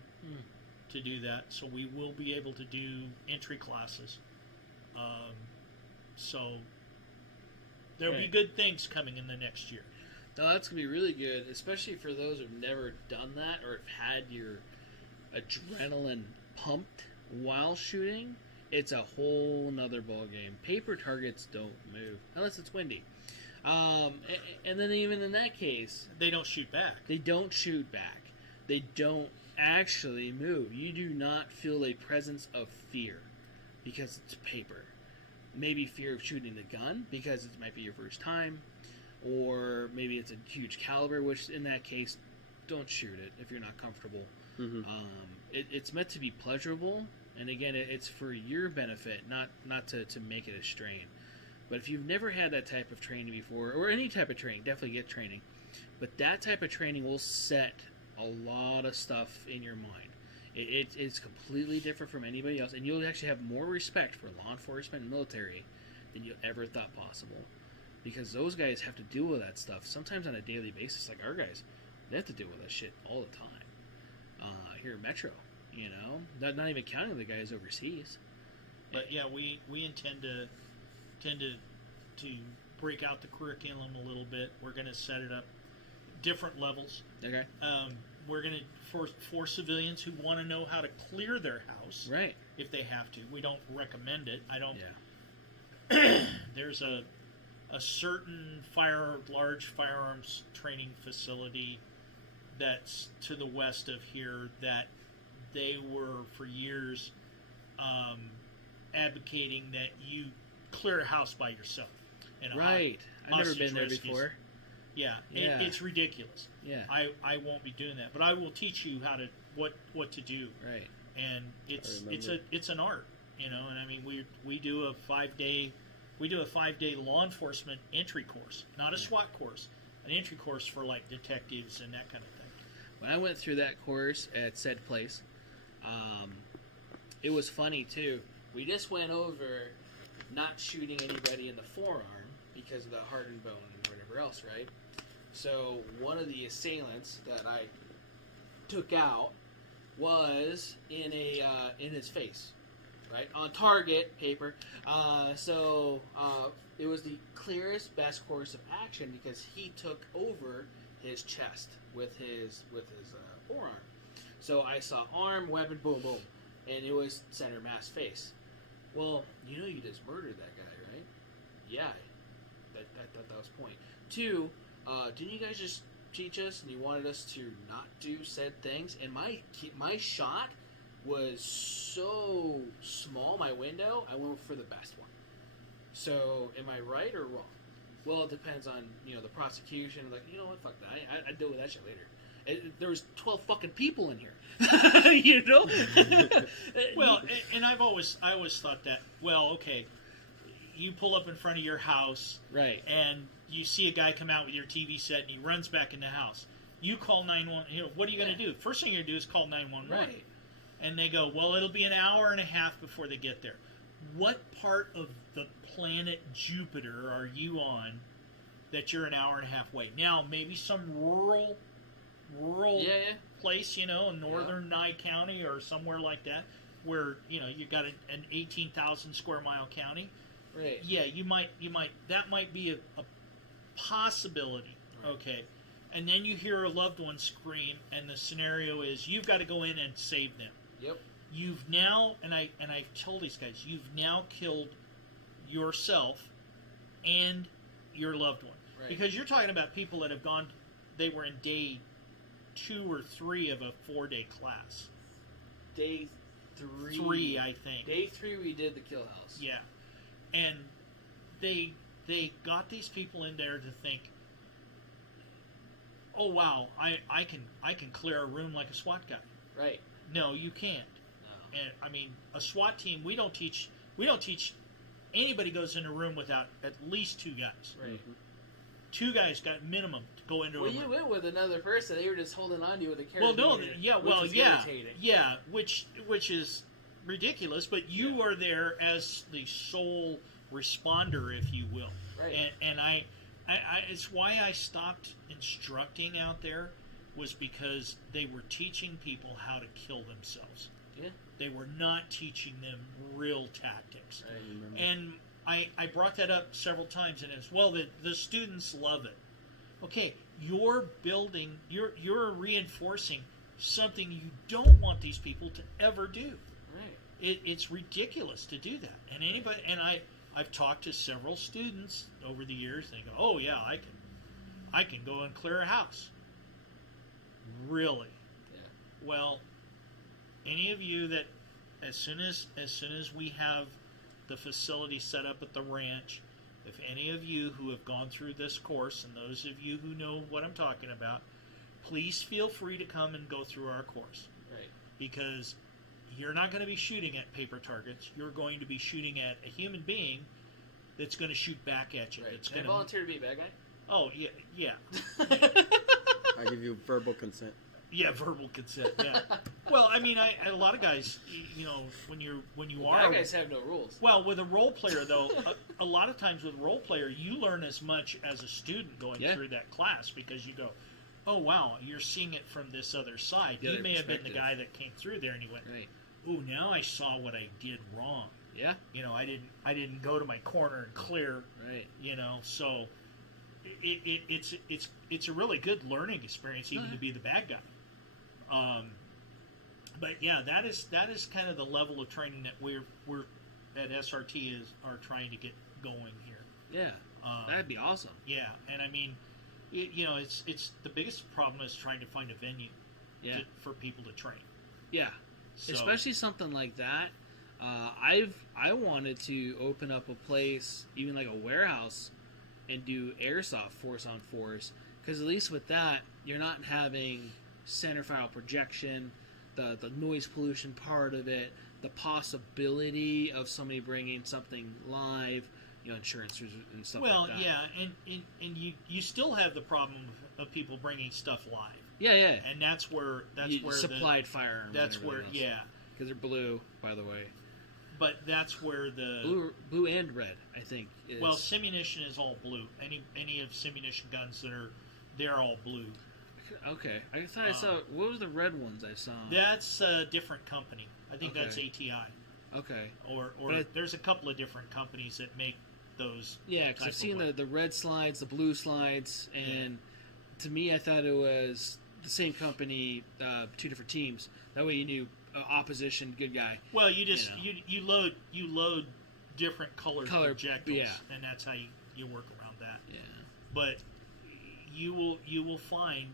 to do that. So we will be able to do entry classes. So there'll be good things coming in the next year. No, that's going to be really good, especially for those who've never done that or have had your adrenaline pumped while shooting. It's a whole nother ball game. Paper targets don't move unless it's windy. And then even in that case, they don't shoot back. They don't shoot back. They don't actually move. You do not feel a presence of fear because it's paper. Maybe fear of shooting the gun because it might be your first time. Or maybe it's a huge caliber, which in that case, don't shoot it if you're not comfortable. Mm-hmm. It's meant to be pleasurable, and again, it's for your benefit, not to make it a strain. But if you've never had that type of training before, or any type of training, definitely get training. But that type of training will set a lot of stuff in your mind. It's completely different from anybody else, and you'll actually have more respect for law enforcement and military than you ever thought possible, because those guys have to deal with that stuff sometimes on a daily basis. Like our guys, they have to deal with that shit all the time here in Metro. You know, not even counting the guys overseas. But yeah, we intend to break out the curriculum a little bit. We're going to set it up different levels. Okay. We're going to for civilians who want to know how to clear their house, right? If they have to, we don't recommend it. I don't. Yeah. There's a certain large firearms training facility that's to the west of here that they were for years advocating that you clear a house by yourself. Right. I've never been there before. Yeah. It's ridiculous. Yeah. I won't be doing that, but I will teach you how to what to do. Right. And it's an art, you know. And I mean, we do a 5-day law enforcement entry course, not a SWAT course, an entry course for like detectives and that kind of thing. When I went through that course at said place, it was funny too. We just went over not shooting anybody in the forearm because of the hardened bone and whatever else, right? So one of the assailants that I took out was in his face, right, on target paper. So it was the clearest, best course of action because he took over his chest with his forearm. So I saw arm, weapon, boom, boom, and it was center mass face. Well, you know you just murdered that guy, right? Yeah, that was point. 2, didn't you guys just teach us and you wanted us to not do said things? And my shot was so small, my window, I went for the best one. So, am I right or wrong? Well, it depends on, you know, the prosecution. Like, you know what, fuck that. I deal with that shit later. There was 12 fucking people in here. You know? Well, and I always thought that, well, okay, you pull up in front of your house, right, and you see a guy come out with your TV set and he runs back in the house. You call 911. You know, what are you going to do? First thing you're going to do is call 911. Right. And they go, well, it'll be an hour and a half before they get there. What part of the planet Jupiter are you on that you're an hour and a half away? Now, maybe some rural place, you know, in northern Nye County or somewhere like that, where, you know, you got an 18,000 square mile county. Right. Yeah, you might that might be a possibility. Right. Okay. And then you hear a loved one scream, and the scenario is you've got to go in and save them. Yep. You've now, and I've told these guys, you've now killed yourself and your loved one. Right. Because you're talking about people that have gone, they were in day 2 or 3 of a 4-day class. Day 3. 3, I think. Day 3 we did the kill house. Yeah. And they got these people in there to think, oh wow, I can clear a room like a SWAT guy. Right. No, you can't. No. And I mean, a SWAT team, we don't teach anybody goes in a room without at least 2 guys. Right. 2 guys got minimum to go into a room. Well, you went with another person. They were just holding on to you with a carabiner. Well, no, yeah, which is ridiculous. But you are there as the sole responder, if you will. Right. And I it's why I stopped instructing out there, was because they were teaching people how to kill themselves. Yeah. They were not teaching them real tactics. Right. And I brought that up several times, and it's, well, the students love it. Okay, you're you're reinforcing something you don't want these people to ever do. Right. It's ridiculous to do that. And I've talked to several students over the years, and they go, oh yeah, I can go and clear a house. Really? Yeah. Well, any of you that as soon as we have the facility set up at the ranch, if any of you who have gone through this course, and those of you who know what I'm talking about, please feel free to come and go through our course. Right. Because you're not going to be shooting at paper targets. You're going to be shooting at a human being that's going to shoot back at you. Right. It's Can I volunteer to be a bad guy? Oh, yeah. I give you verbal consent. Yeah, verbal consent. Yeah. Well, I mean, a lot of guys, you know, when you are bad guys have no rules. Well, with a role player though, a lot of times with a role player, you learn as much as a student going through that class because you go, oh wow, you're seeing it from this other side. You may have been the guy that came through there, and you went, oh, now I saw what I did wrong. Yeah. You know, I didn't go to my corner and clear. Right. You know, so it's a really good learning experience even to be the bad guy. But yeah, that is kind of the level of training that we're at SRT are trying to get going here. Yeah. That'd be awesome. Yeah, and I mean, you know, it's the biggest problem is trying to find a venue for people to train. Yeah. So, especially something like that. I wanted to open up a place, even like a warehouse, and do airsoft force on force, because at least with that, you're not having center file projection, the noise pollution part of it, the possibility of somebody bringing something live, you know, insurance and stuff like that. Well, yeah, and you still have the problem of people bringing stuff live. Yeah, yeah. And that's where supplied firearms. That's where because they're blue, by the way. But that's where the blue and red, I think. Well, Simunition is all blue. Any of Simunition guns they're all blue. Okay, I thought I saw. What was the red ones I saw? That's a different company. I think that's ATI. Okay. Or there's a couple of different companies that make those. Yeah, because I've seen the red slides, the blue slides, and to me, I thought it was the same company, two different teams. That way, you knew opposition, good guy. Well, you just you load different colored projectiles, and that's how you work around that. Yeah. But you will find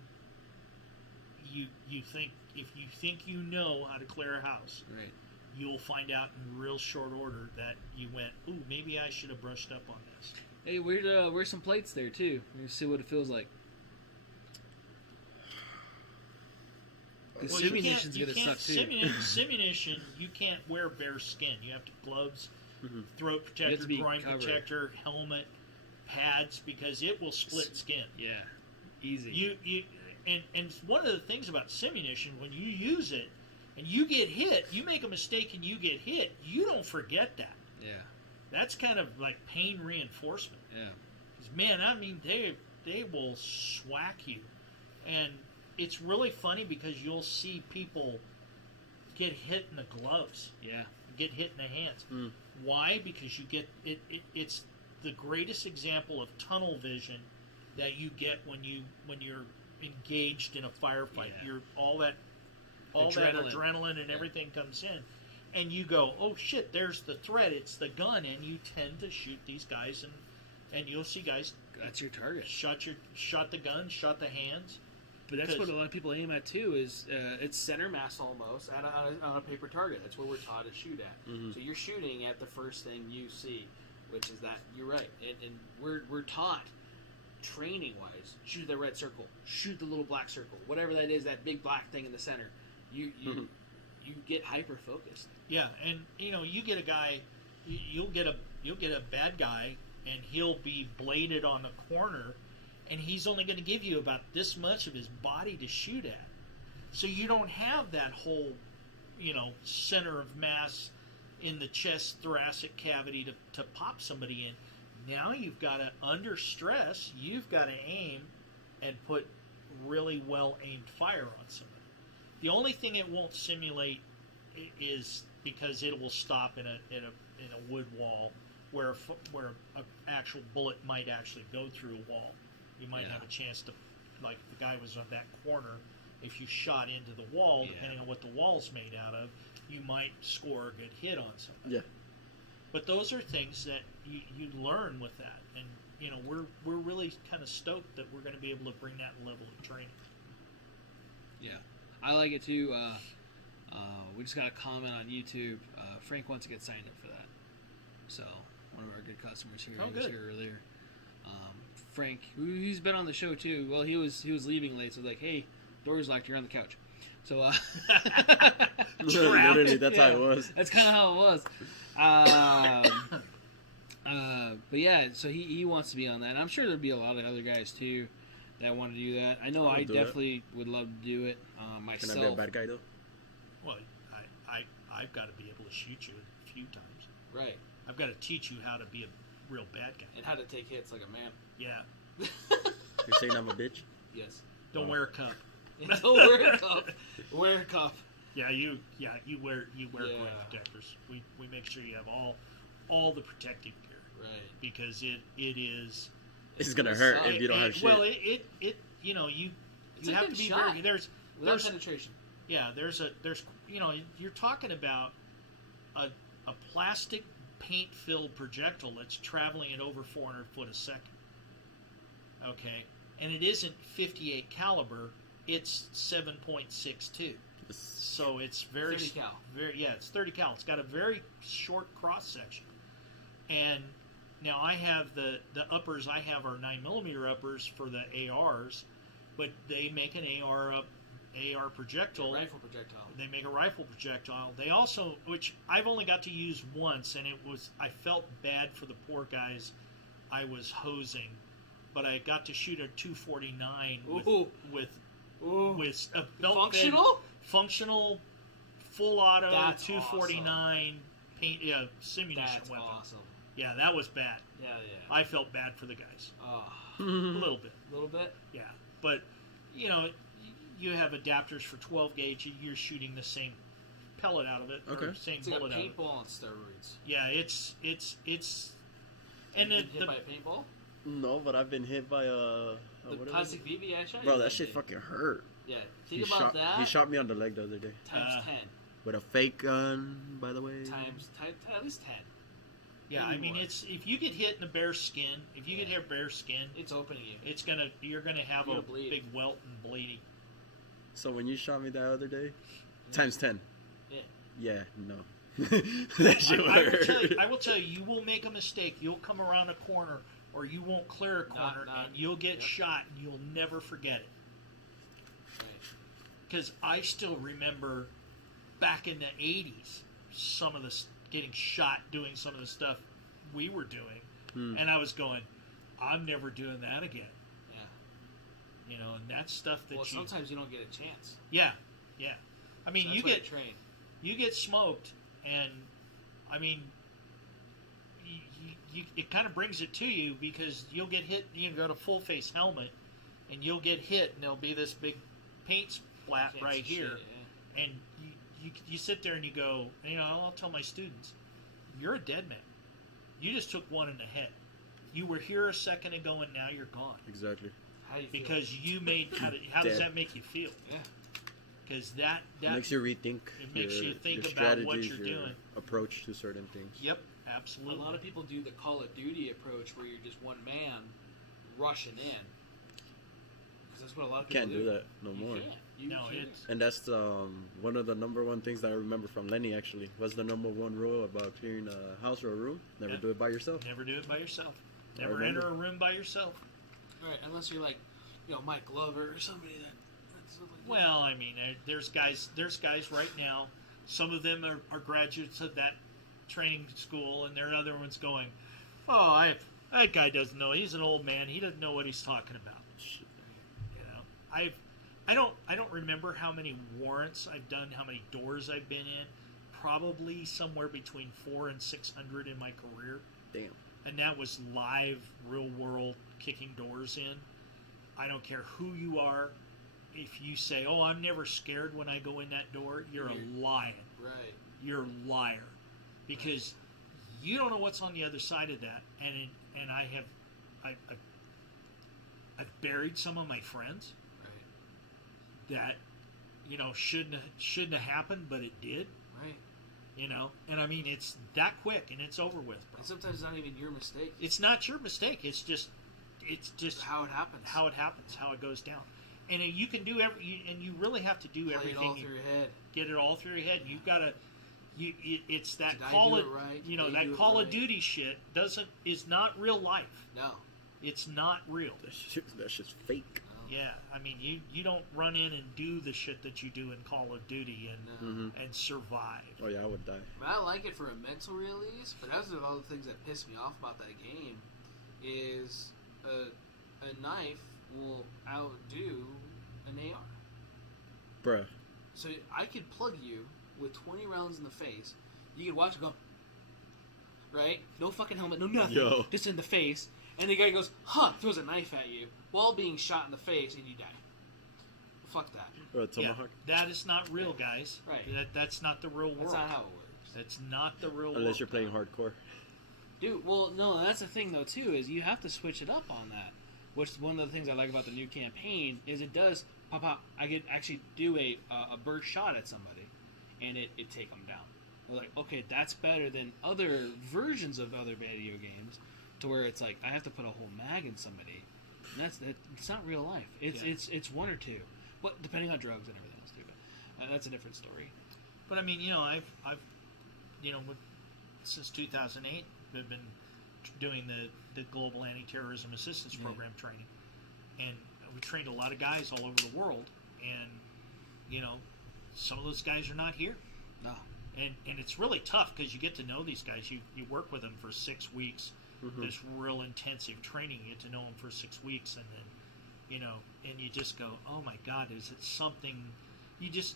you think if you think you know how to clear a house, right, you'll find out in real short order that you went, ooh, maybe I should have brushed up on this. Hey, wear some plates there too. Let me see what it feels like. Well, Simunition's gonna suck too. Simunition, you can't wear bare skin. You have to gloves, throat protector, groin protector, helmet, pads, because it will split skin. Yeah, easy. And one of the things about Simunition, when you use it and you get hit, you make a mistake and you get hit, you don't forget that. Yeah. That's kind of like pain reinforcement. Yeah. Because, man, I mean, they will swack you. And it's really funny because you'll see people get hit in the gloves. Yeah. Get hit in the hands. Mm. Why? Because you get it's the greatest example of tunnel vision that you get when you're engaged in a firefight. Yeah. You're all that adrenaline and everything comes in, and you go, oh shit, there's the threat, it's the gun, and you tend to shoot these guys, and you'll see guys. That's your target. Shot the gun, shot the hands. But that's what a lot of people aim at too. Is it's center mass almost on a paper target. That's what we're taught to shoot at. Mm-hmm. So you're shooting at the first thing you see, which is that you're right, and we're taught training wise, shoot the red circle, shoot the little black circle, whatever that is, that big black thing in the center. You get hyper focused. Yeah, and you get a guy, you'll get a bad guy, and he'll be bladed on the corner, and he's only going to give you about this much of his body to shoot at. So you don't have that whole, center of mass in the chest thoracic cavity to pop somebody in. Now you've got to, under stress, you've got to aim and put really well aimed fire on somebody. The only thing it won't simulate is because it will stop in a wood wall where an actual bullet might actually go through a wall. You might have a chance to, like the guy was on that corner, if you shot into the wall, depending on what the wall's made out of, you might score a good hit on somebody. Yeah. But those are things that you learn with that, and we're really kind of stoked that we're going to be able to bring that level of training. Yeah, I like it too. We just got a comment on YouTube. Frank wants to get signed up for that. So one of our good customers here, he was here earlier. Frank, he's been on the show too. Well, he was leaving late, so I was like, hey, door's locked. You're on the couch. So literally, that's how it was. That's kind of how it was. But yeah, so he wants to be on that. And I'm sure there'll be a lot of other guys too. that want to do that. I know I'll I do it. definitely would love to do it myself. Can I be a bad guy though? Well, I've got to be able to shoot you a few times. Right. I've got to teach you how to be a real bad guy. And how to take hits like a man. Yeah. You're saying I'm a bitch? Yes. Don't wear a cup. Don't wear a cup. Wear a cup. Yeah, you wear Yeah. coin protectors. We make sure you have all the protective gear. Right. Because it is. It's gonna hurt if you don't have shit. Well, it you know you a have good to be shot. very Without penetration. Yeah, there's you know, you're talking about a plastic paint filled projectile that's traveling at over 400 foot a second. Okay, and it isn't 58 caliber; it's 7.62. So it's very 30 cal. it's 30 cal. It's got a very short cross section, and now I have the uppers I have are 9mm uppers for the ARs, but they make an AR projectile. Rifle projectile. They make a rifle projectile. They also, which I've only got to use once, and I felt bad for the poor guys I was hosing, but I got to shoot a 249 with a belt functional, full auto. That's 249 paint simunition That's weapon. awesome. Yeah, that was bad. Yeah. I felt bad for the guys. Oh. A little bit. A little bit? Yeah, but you know, you have adapters for 12 gauge. You're shooting the same pellet out of it. Okay. Or same It's like a bullet out of it. paintball on steroids. Yeah, it's and You been hit by a paintball? No, but I've been hit by The plastic BB I shot you? Bro, that shit fucking hurt. Yeah. Think about that. He shot me on the leg the other day times 10. with a fake gun, by the way. Times at least 10. yeah. Maybe I mean, more. if you get hit in the bare skin, if you get hit bare skin, It's opening you. you're gonna have You're a gonna bleed. big welt and bleeding. So when you shot me the other day, times 10. Yeah. Yeah, no. That shit hurt. I will tell you, you will make a mistake. You'll come around a corner, or you won't clear a corner, and you'll get shot, and you'll never forget it. Right. Because I still remember back in the 80s, some of the getting shot doing some of the stuff we were doing, and I was going, I'm never doing that again. Yeah. You know, and that's stuff that sometimes you don't get a chance. Yeah. I mean, So you that's why get I train. you get smoked, and I mean, it kind of brings it to you because you'll get hit. You go to full face helmet, and you'll get hit, and there'll be this big paint splat Can't right see here, shit, yeah. and you sit there and you go, you know, I'll tell my students, you're a dead man. You just took one in the head. You were here a second ago, and now you're gone. Exactly. How do you feel? Because you made. How does Dead. that make you feel? Yeah. Because that Makes you rethink. It makes you think your about what strategies, you're your doing. approach to certain things. Yep, absolutely. A lot of people do the Call of Duty approach where you're just one man rushing in. Because that's what a lot of people Can't do that no more. Can't. You No, can't. it's And that's one of the number one things that I remember from Lenny, actually. Was the number one rule about clearing a house or a room? Never Yeah. do it by yourself. never do it by yourself. I Never remember. enter a room by yourself. Right, unless you're like, Mike Glover or somebody that's something like that. Well, I mean, there's guys right now. Some of them are graduates of that training school, and there are other ones going, "Oh, that guy doesn't know. He's an old man. He doesn't know what he's talking about." You know, I don't remember how many warrants I've done, how many doors I've been in. Probably somewhere between 400 and 600 in my career. Damn. And that was live, real world kicking doors in. I don't care who you are. If you say, "Oh, I'm never scared when I go in that door," you're lying. Right. You're a liar, because you don't know what's on the other side of that. And I've buried some of my friends Right. that shouldn't have happened, but it did. Right. And I mean, it's that quick and it's over with, bro. And sometimes it's not even your mistake. It's not your mistake. It's just How it happens. how it goes down. And you can do and you really have to do Play everything. it all through your head. Get it all through your head. You've got to. It's that Did I Call do of it right? you know Did that you do it Call of right? Duty shit is not real life. No. It's not real. That's just fake. Yeah, I mean you don't run in and do the shit that you do in Call of Duty and survive. Oh yeah, I would die. I like it for a mental release, but that's one of the things that piss me off about that game is a knife will outdo an AR. Bruh. So I could plug you with 20 rounds in the face. You could watch it go, right? No fucking helmet, no nothing. Yo. Just in the face. And the guy goes, throws a knife at you while being shot in the face, and you die. Fuck that. Tomahawk. Yeah, that is not real, guys. Right. That's not the real world. That's not how it works. That's not the real world. Unless you're playing hardcore. Dude, well, no, that's the thing, though, too, is you have to switch it up on that. Which one of the things I like about the new campaign is it does pop out. I could actually do a burst shot at somebody, and it take them down. We're like, okay, that's better than other versions of other video games, to where it's like I have to put a whole mag in somebody. And it's not real life. It's one or two, but depending on drugs and everything else too. But that's a different story. But I mean, I've since 2008, I've been doing the Global Anti-Terrorism Assistance Program training, and we trained a lot of guys all over the world, and some of those guys are not here. No. And it's really tough because you get to know these guys. You work with them for 6 weeks. Mm-hmm. This real intensive training. You get to know them for 6 weeks, and then and you just go, oh my God, is it something? You just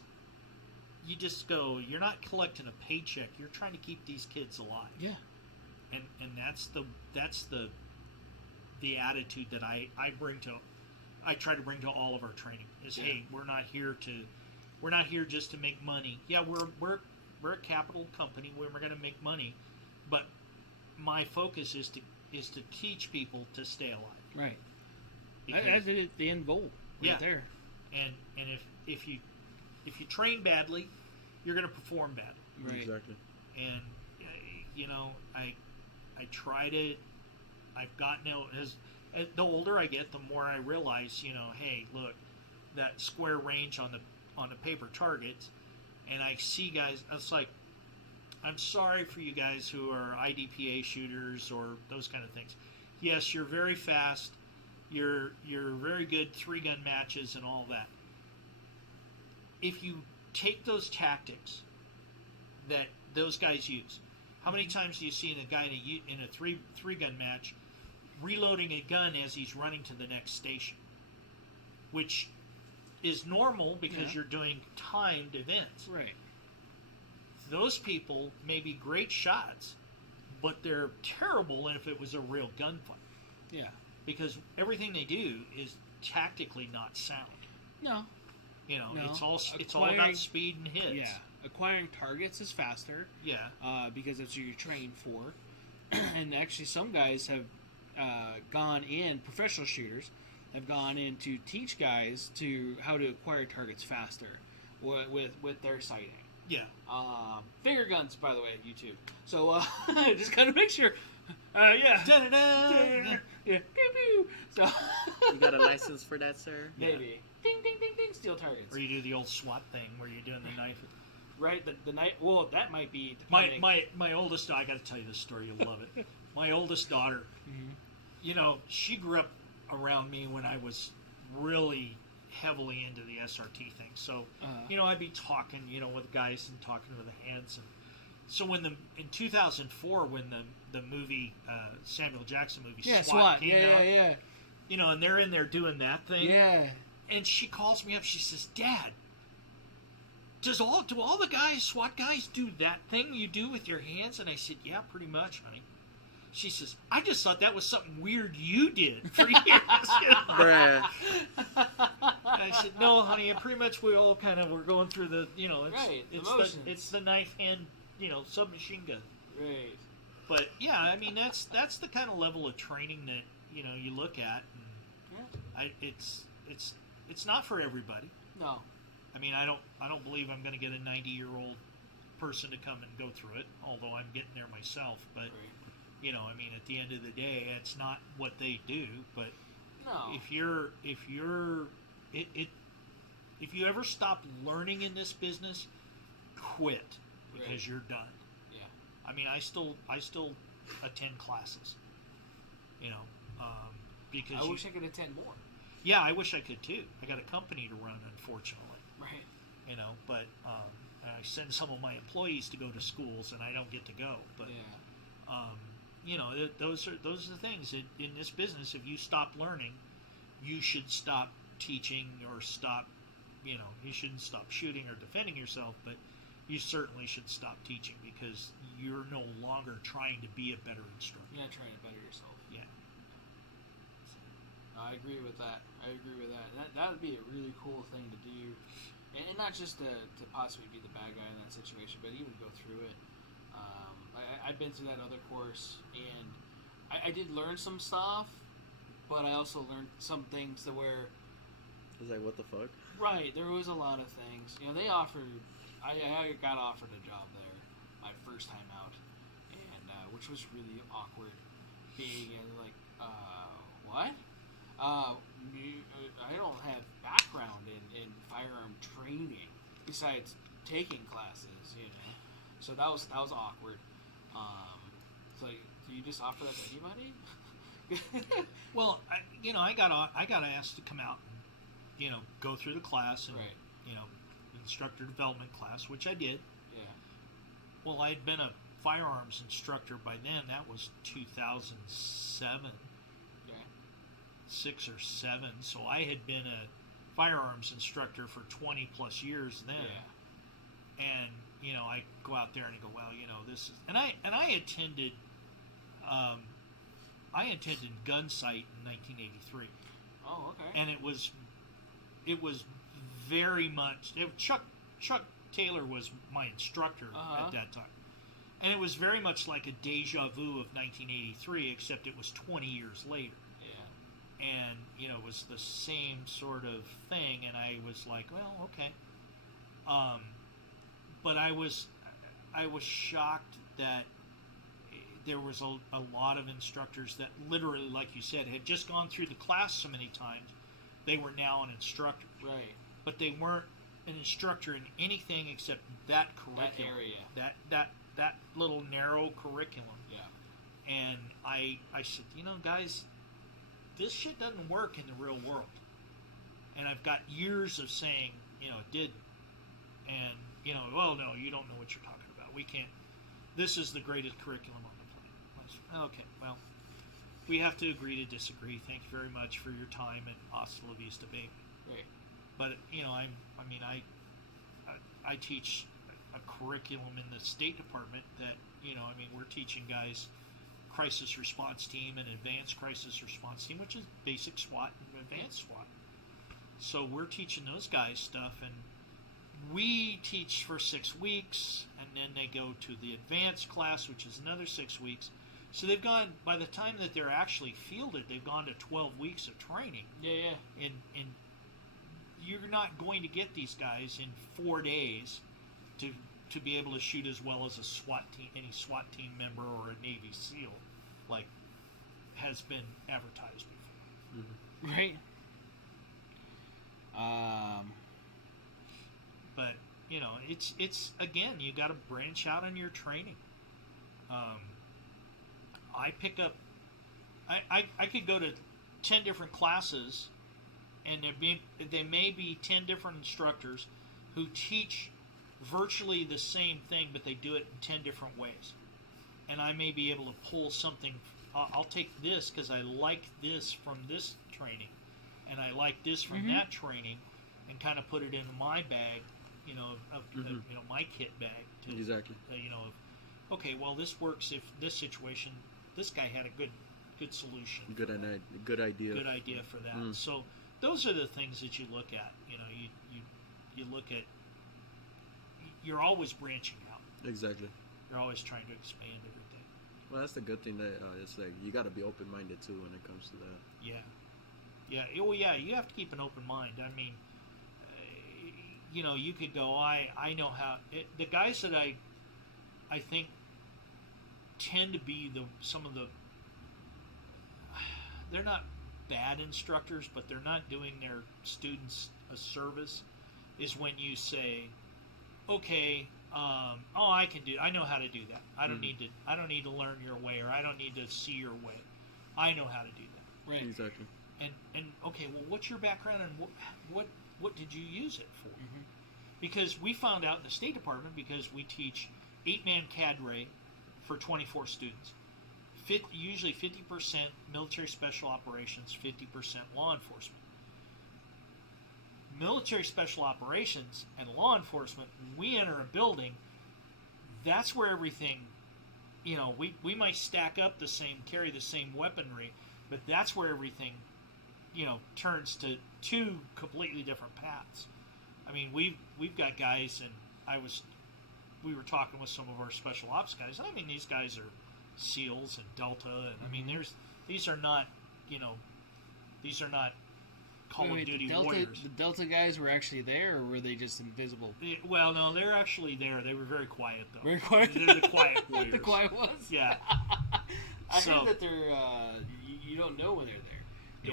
go. You're not collecting a paycheck. You're trying to keep these kids alive. Yeah. And that's the attitude that I try to bring to all of our training is, hey, we're not here just to make money. Yeah, we're a capital company. We're going to make money, but my focus is to teach people to stay alive. Right. Because, That's the end goal. Right there. And if you train badly, you're going to perform badly. Right. Exactly. And I try to. I've gotten as the older I get, the more I realize, hey, look, that square range on the paper targets, and I see guys. It's like, I'm sorry for you guys who are IDPA shooters or those kind of things. Yes, you're very fast. You're very good 3-gun matches and all that. If you take those tactics that those guys use, how many times do you see a guy in a three-gun match reloading a gun as he's running to the next station, which is normal because you're doing timed events. Right. Those people may be great shots, but they're terrible if it was a real gunfight. Yeah. Because everything they do is tactically not sound. No. It's all about speed and hits. Yeah. Acquiring targets is faster. Yeah. Because that's what you're trained for. And actually, some guys have gone in, professional shooters, have gone in to teach guys how to acquire targets faster with their sighting. Yeah. Finger guns, by the way, YouTube. So just gotta make sure. Yeah. Da-da-da. Yeah. So you got a license for that, sir? Maybe. Ding, ding, ding, ding. Steal targets. Or you do the old SWAT thing where you're doing the knife. Right. The knife. Well, that might be. My oldest. I got to tell you this story. You'll love it. My oldest daughter. Mm-hmm. She grew up around me when I was really heavily into the SRT thing. So, I'd be talking, with guys and talking with the hands. And so in 2004, when the movie, Samuel Jackson movie, SWAT came out. Yeah. And they're in there doing that thing. Yeah. And she calls me up. She says, Dad, do all the SWAT guys do that thing you do with your hands? And I said, yeah, pretty much, honey. She says, I just thought that was something weird you did for years. Bruh. I said, no, honey, pretty much we all kind of were going through the, it's the knife hand, submachine gun. Right. But yeah, I mean that's the kind of level of training that you look at. And it's not for everybody. No. I mean, I don't believe I'm going to get a 90-year-old person to come and go through it. Although I'm getting there myself, but. Right. I mean, at the end of the day, it's not what they do. But if you ever stop learning in this business, quit because you're done. Yeah. I mean, I still attend classes. Because I wish I could attend more. Yeah, I wish I could too. I got a company to run, unfortunately. Right. But I send some of my employees to go to schools, and I don't get to go. But those are the things in this business. If you stop learning, you should stop teaching or stop, you shouldn't stop shooting or defending yourself, but you certainly should stop teaching because you're no longer trying to be a better instructor. You're not trying to better yourself. Yeah. No, I agree with that. That would be a really cool thing to do. And not just to possibly be the bad guy in that situation, but even go through it. I've been through that other course, and I did learn some stuff, but I also learned some things that were... It's like, what the fuck? Right, there was a lot of things. They offered... I got offered a job there my first time out, and which was really awkward, being like, what? I don't have background in firearm training besides taking classes, So that was awkward. So do you just offer that to anybody? Well, I got asked to come out and go through the class and right. Instructor development class, which I did. Yeah. Well, I had been a firearms instructor by then. That was 2007. 6 or 7, so I had been a firearms instructor for 20 plus years then. Yeah. And I go out there and I go, well, this is, and I attended Gun Sight in 1983. Oh, okay. And it was very much Chuck Taylor was my instructor at that time, and it was very much like a deja vu of 1983, except it was 20 years later. And, it was the same sort of thing, and I was like, well, okay. But I was shocked that there was a lot of instructors that literally, like you said, had just gone through the class so many times, they were now an instructor. Right. But they weren't an instructor in anything except that curriculum. That area. That little narrow curriculum. Yeah. And I said, guys, this shit doesn't work in the real world. And I've got years of saying, it didn't. And, well, no, you don't know what you're talking about. We can't. This is the greatest curriculum on the planet. I said, okay, well, we have to agree to disagree. Thank you very much for your time, and hasta la vista, baby. Right. But, I teach a curriculum in the State Department that, we're teaching guys crisis response team and advanced crisis response team, which is basic SWAT and advanced SWAT. So we're teaching those guys stuff, and we teach for 6 weeks, and then they go to the advanced class, which is another 6 weeks. So they've gone, by the time that they're actually fielded, they've gone to 12 weeks of training. Yeah. And you're not going to get these guys in 4 days to be able to shoot as well as a SWAT team, any SWAT team member or a Navy SEAL, like has been advertised before. Mm-hmm. Right. But it's again, you got to branch out on your training. I pick up. I could go to 10 different classes, and there may be 10 different instructors who teach virtually the same thing, but they do it in 10 different ways. And I may be able to pull something. I'll take this because I like this from this training, and I like this from that training, and kind of put it into my bag, my kit bag. Exactly. Okay, well, this works if this situation. This guy had a good solution. Good idea. Good idea for that. So those are the things that you look at. You look at. You're always branching out. Exactly. You're always trying to expand everything. Well, that's the good thing that it's like you got to be open-minded too when it comes to that. Yeah. Oh yeah. You have to keep an open mind. I mean, you could go. I know how. The guys that I think tend to be some of the. They're not bad instructors, but they're not doing their students a service. Is when you say, okay, I know how to do that. I don't need to learn your way, or I don't need to see your way. I know how to do that. Right. Exactly. And okay, well, what's your background, and what did you use it for? Mm-hmm. Because we found out in the State Department, because we teach 8-man cadre for 24 students. usually 50% military special operations, 50% law enforcement. Military special operations and law enforcement, when we enter a building, that's where everything, we might stack up the same, carry the same weaponry, but that's where everything, turns to two completely different paths. I mean, we've got guys, and we were talking with some of our special ops guys. I mean, these guys are SEALs and Delta, and I mean, these are not Call of Duty warriors. The Delta guys were actually there, or were they just invisible? Well, no, they're actually there. They were very quiet, though. Very quiet? They're the quiet warriors. The quiet ones? Yeah. I heard that they're, you don't know when they're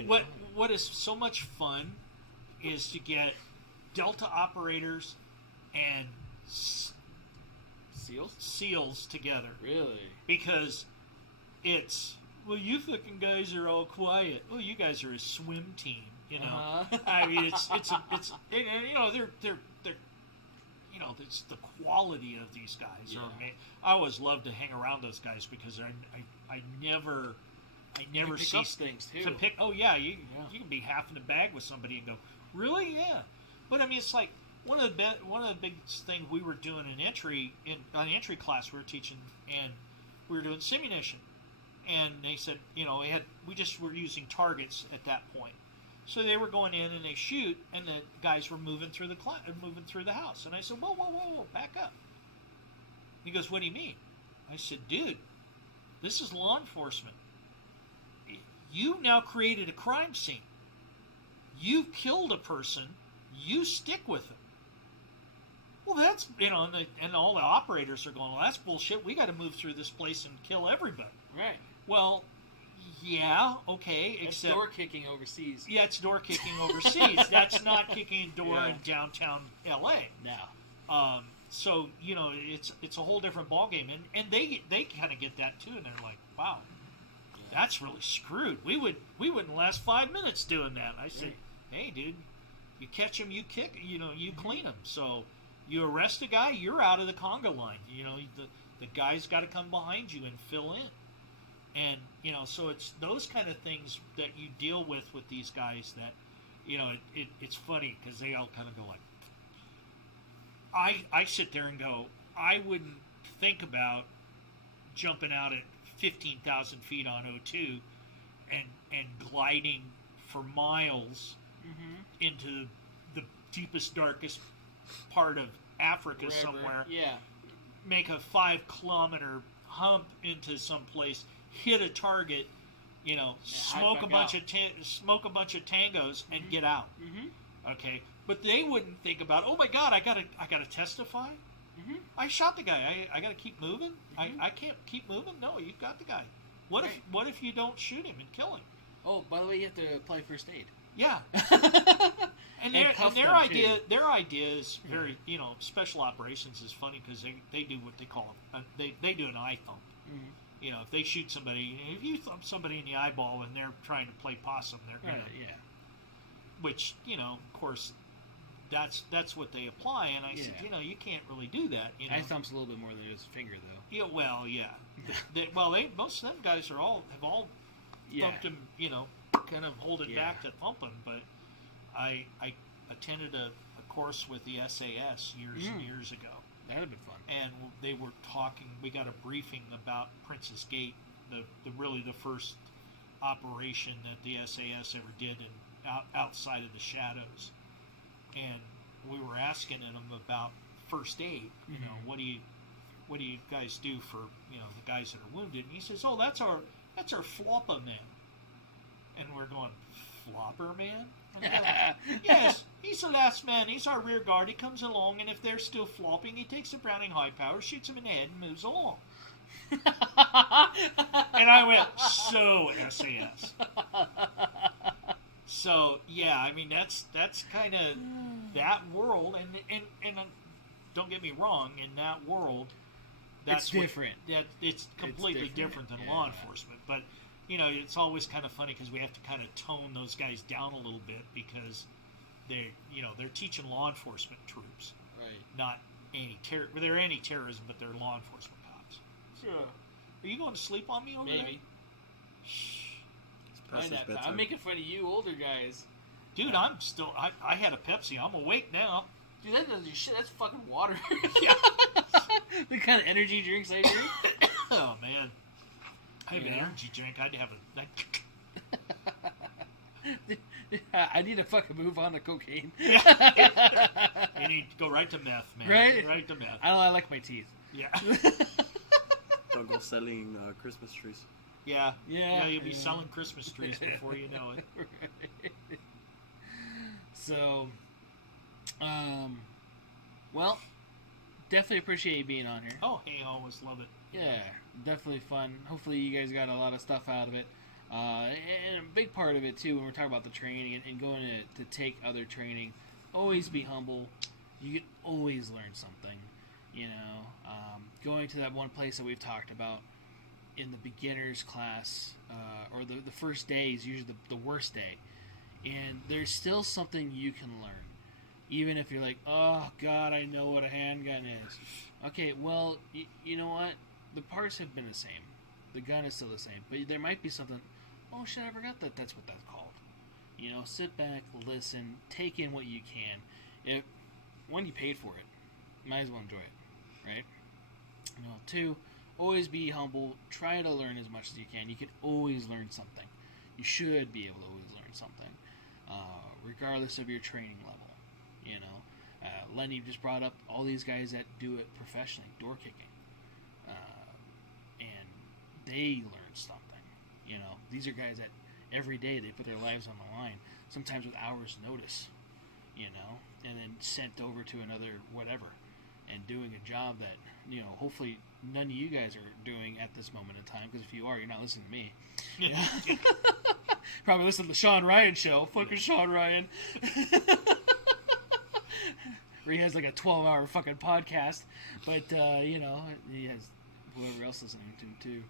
there. What is so much fun is to get Delta operators and SEALs together. Really? Because it's, well, you fucking guys are all quiet. Well, you guys are a swim team. I mean, it's it's the quality of these guys. Yeah. I always love to hang around those guys because I never see up things too. To pick. Oh yeah, you can be half in the bag with somebody and go, really? Yeah. But I mean, it's like one of the big things we were doing on entry class we were teaching, and we were doing simunition, and they said we just were using targets at that point. So they were going in and they shoot, and the guys were moving through the house. And I said, whoa, back up. He goes, what do you mean? I said, dude, this is law enforcement. You now created a crime scene. You've killed a person. You stick with them. Well, that's, and all the operators are going, well, that's bullshit. We got to move through this place and kill everybody. Right. Well, yeah, okay. It's door kicking overseas. Yeah, it's door kicking overseas. That's not kicking a door in downtown L.A. No. So it's a whole different ballgame, and they kind of get that too, and they're like, wow, that's really screwed. We wouldn't last 5 minutes doing that. I said, hey, dude, you catch him, you kick, you clean him. So you arrest a guy, you're out of the conga line. The guy's got to come behind you and fill in. And, so it's those kind of things that you deal with these guys that, it's funny because they all kind of go like, I sit there and go, I wouldn't think about jumping out at 15,000 feet on O2 and gliding for miles into the deepest, darkest part of Africa somewhere. Yeah. Make a 5-kilometer hump into some place, hit a target, smoke a bunch of tangos and get out. Okay, but they wouldn't think about, oh my God, I gotta testify. I shot the guy. I gotta keep moving. I can't keep moving. No, you've got the guy. What if you don't shoot him and kill him? Oh, by the way, you have to apply first aid. Yeah. And their idea is very, special operations is funny because they do what they call they do an eye thump. If they shoot somebody, if you thump somebody in the eyeball and they're trying to play possum, they're gonna, which of course, that's what they apply. And I said, you can't really do that. Eye thump's a little bit more than just a finger, though. Yeah, well, yeah. Most of them guys have all thumped him, kind of holding back to thump him. But I attended a course with the SAS years and years ago. That would have been fun. And they were talking. We got a briefing about Princess Gate, the first operation that the SAS ever did outside of the shadows. And we were asking him about first aid. What do you guys do for the guys that are wounded? And he says, oh, that's our flopper man. And we're going, flopper man? Yes, he's the last man. He's our rear guard. He comes along, and if they're still flopping, he takes a Browning high power, shoots him in the head, and moves along. And I went, so SAS. So yeah, I mean that's kind of that world, and don't get me wrong, in that world, that's different. It's completely different than law enforcement, but. It's always kind of funny because we have to kind of tone those guys down a little bit because they're teaching law enforcement troops, right? Not they're anti-terrorism, but they're law enforcement cops. Sure. Are you going to sleep on me over there? Maybe. It's Why past his not? bedtime. I'm making fun of you older guys. Dude, I'm still... I had a Pepsi. I'm awake now. Dude, that doesn't do shit. That's fucking water. Yeah. The kind of energy drinks I drink. Oh, man. I have an Yeah. energy drink. I'd have a... I need to fucking move on to cocaine. Yeah. You need to go right to meth, man. Right? Right to meth. I like my teeth. Yeah. Don't go selling Christmas trees. Yeah. Yeah. You'll be selling Christmas trees before you know it. Right. So, well, definitely appreciate you being on here. Oh, hey, I always love it. Yeah, definitely fun. Hopefully you guys got a lot of stuff out of it. And a big part of it, too, when we're talking about the training and going to take other training, always be humble. You can always learn something, you know. Going to that one place that we've talked about in the beginner's class, or the first day is usually the worst day. And there's still something you can learn. Even if you're like, oh, God, I know what a handgun is. Okay, well, you know what? The parts have been the same. The gun is still the same. But there might be something, oh, shit, I forgot that's what that's called. You know, sit back, listen, take in what you can. One, you paid for it. Might as well enjoy it, right? You know, two, always be humble. Try to learn as much as you can. You can always learn something. You should be able to always learn something, regardless of your training level. You know, Lenny just brought up all these guys that do it professionally, door kicking, and they learn something. You know, these are guys that every day they put their lives on the line, sometimes with hours' notice. You know, and then sent over to another whatever, and doing a job that, you know, hopefully none of you guys are doing at this moment in time, because if you are, you're not listening to me. Yeah. Probably listen to the Sean Ryan show. Fucking Sean Ryan. Where he has like a 12-hour fucking podcast. But, you know, he has whoever else listening to him too.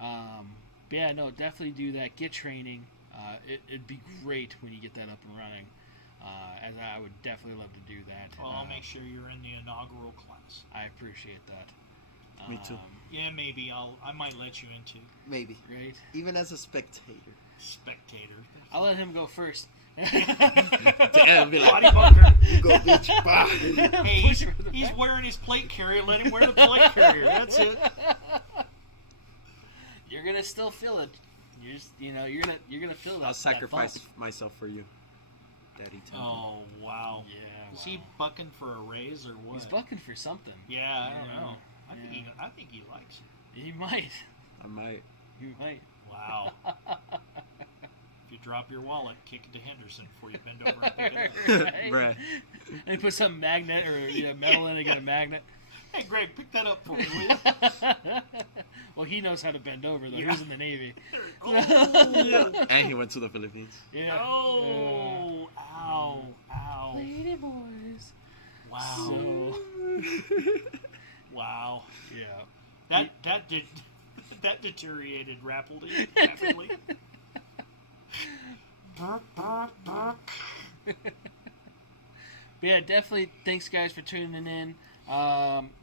But yeah, no, definitely do that. Get training. It'd be great when you get that up and running. As I would definitely love to do that. Well, I'll make sure you're in the inaugural class. I appreciate that. Me too. Yeah, maybe I might let you into Maybe. Right? Even as a spectator. spectator. I'll let him go first. Damn, be like, Body bunker. you go, bitch. Bah. Hey, Push him to the he's back. wearing his plate carrier. Let him wear the plate carrier. That's it. You're gonna still feel it. You're just, you're gonna feel that. I'll sacrifice that bump. myself for you, Daddy. Oh, wow. Yeah. Is he bucking for a raise or what? He's bucking for something. Yeah, I don't Yeah. know. Yeah. I think he likes it. He might. I might. He might. Wow. If you drop your wallet, kick it to Henderson before you bend over and pick it up. Right? Bruh. And put some magnet or metal in it, get a magnet. Hey, Greg, pick that up for me, will you? Well, he knows how to bend over, though. Yeah. He's in the Navy. Oh, And he went to the Philippines. Yeah. oh, ow, ow. Lady boys. Wow. So, Wow. yeah. That deteriorated rapidly. Rapidly. But yeah, definitely thanks, guys, for tuning in.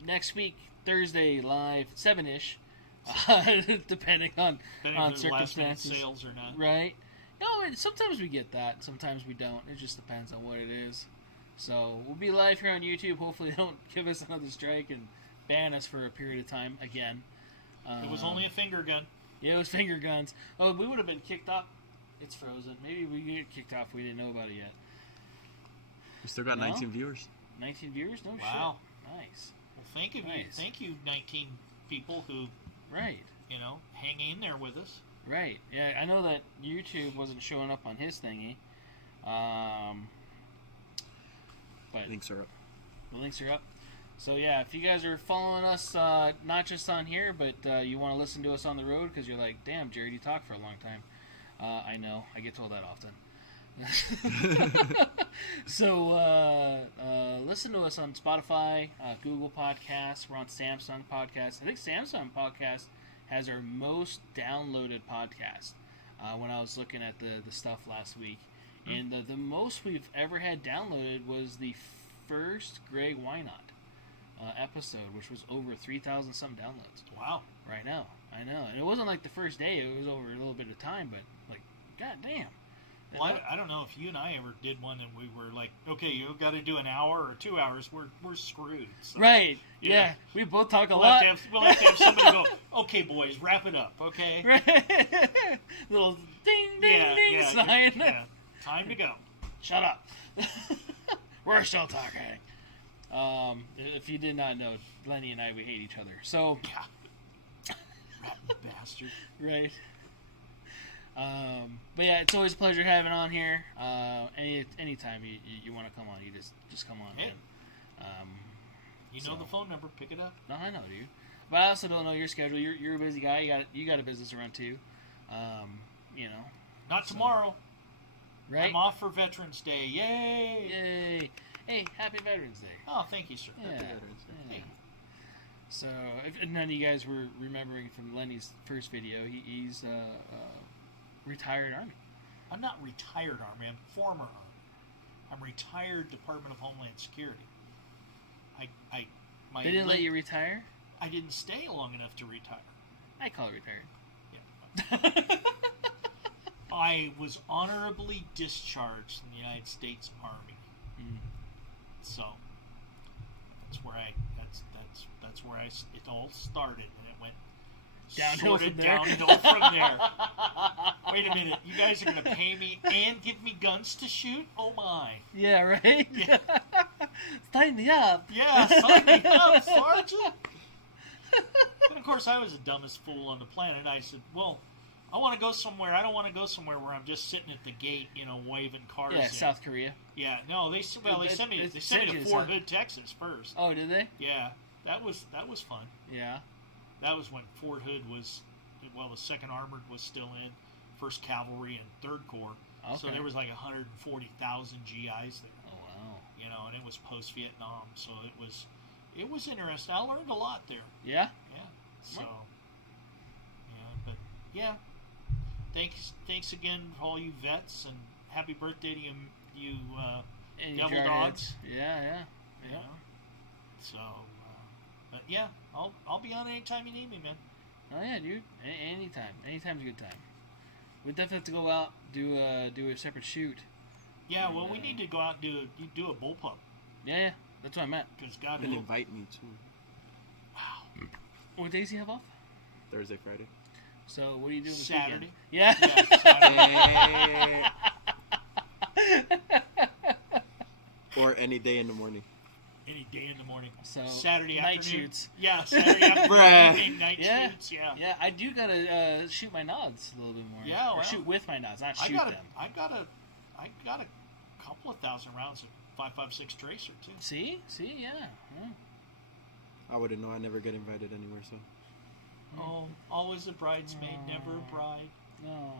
Next week, Thursday, live, 7-ish, depending on Depending if there's last minute circumstances. sales or not. Right? No, sometimes we get that. Sometimes we don't. It just depends on what it is. So, we'll be live here on YouTube. Hopefully they don't give us another strike and ban us for a period of time again. It was only a finger gun. Yeah, it was finger guns. Oh, we would have been kicked off. It's frozen. Maybe we get kicked off. We didn't know about it yet. We still got No? 19 viewers. 19 viewers? No Wow. shit. Nice. Well, thank you, Nice. 19 people who, Right. hang in there with us. Right. Yeah, I know that YouTube wasn't showing up on his thingy. But Links are up. the links are up. So yeah, if you guys are following us, not just on here, but you want to listen to us on the road because you're like, damn, Jared, you talk for a long time. I know. I get told that often. So listen to us on Spotify, Google Podcasts. We're on Samsung Podcasts. I think Samsung Podcast has our most downloaded podcast when I was looking at the stuff last week. And the most we've ever had downloaded was the first Greg Wynot episode, which was over 3,000 some downloads Wow. right now. I know. And it wasn't like the first day. It was over a little bit of time, but like, goddamn. Well, I don't know if you and I ever did one and we were like, okay, you got to do an hour or 2 hours. We're screwed. So, right. Yeah. We both talk a we'll lot. We'll have to have somebody go, okay, boys, wrap it up, okay? Right. Little ding, ding, ding sign. Yeah. Time to go. Shut up. We're still talking. If you did not know, Lenny and I, we hate each other. So. Yeah. Ratting bastard. Right. But yeah, it's always a pleasure having on here. Anytime you want to come on, you just come on. Hey. Man. You know the phone number. Pick it up. No, I know, dude. But I also don't know your schedule. You're a busy guy. You got a business to run too. You know. Not tomorrow. Right. I'm off for Veterans Day. Yay! Yay! Hey, happy Veterans Day. Oh, thank you, sir. Yeah. Happy Veterans Day. Yeah. So, if none of you guys were remembering from Lenny's first video, he's retired Army. I'm not retired Army. I'm former Army. I'm retired Department of Homeland Security. They didn't let you retire? I didn't stay long enough to retire. I call it retired. Yeah. I was honorably discharged in the United States Army. Mm. So that's where it all started, and it went downhill from there. Downhill from there. Wait a minute, you guys are going to pay me and give me guns to shoot? Oh my! Yeah, right. Yeah. Sign me up. Yeah, sign me up, Sergeant. And of course, I was the dumbest fool on the planet. I said, "Well, I want to go somewhere. I don't want to go somewhere where I'm just sitting at the gate, waving cars." Yeah, in. South Korea. Yeah, no, they sent me to Fort Hood, Texas first. Oh, did they? Yeah, that was fun. Yeah. That was when Fort Hood was, the 2nd Armored was still in, 1st Cavalry and 3rd Corps. Okay. So there was like 140,000 GIs there. Oh wow. And it was post-Vietnam, so it was interesting. I learned a lot there. Yeah. Yeah. So. Yeah, but yeah. Thanks again for all you vets, and happy birthday to you devil dogs. Yeah. So, but yeah, I'll be on anytime you need me, man. Oh yeah, dude. Anytime. Anytime's a good time. We definitely have to go out do a separate shoot. Yeah, well, we need to go out and do a bullpup. Yeah, that's what I meant. Because God And will invite me too. Wow. What days do you have off? Thursday, Friday. So what are you doing this Saturday. weekend? Yeah. Saturday. Or any day in the morning. Any day in the morning. So Saturday night afternoon. shoots. Yeah, Saturday afternoon. Bruh. Night shoots. Yeah. Yeah, I do gotta shoot my nods a little bit more. Yeah, Or well, shoot with my nods, not shoot them. I got a couple of thousand rounds of 5.56 tracer too. See, yeah. I wouldn't know. I never get invited anywhere, so. Oh, always a bridesmaid, never a bride. Oh.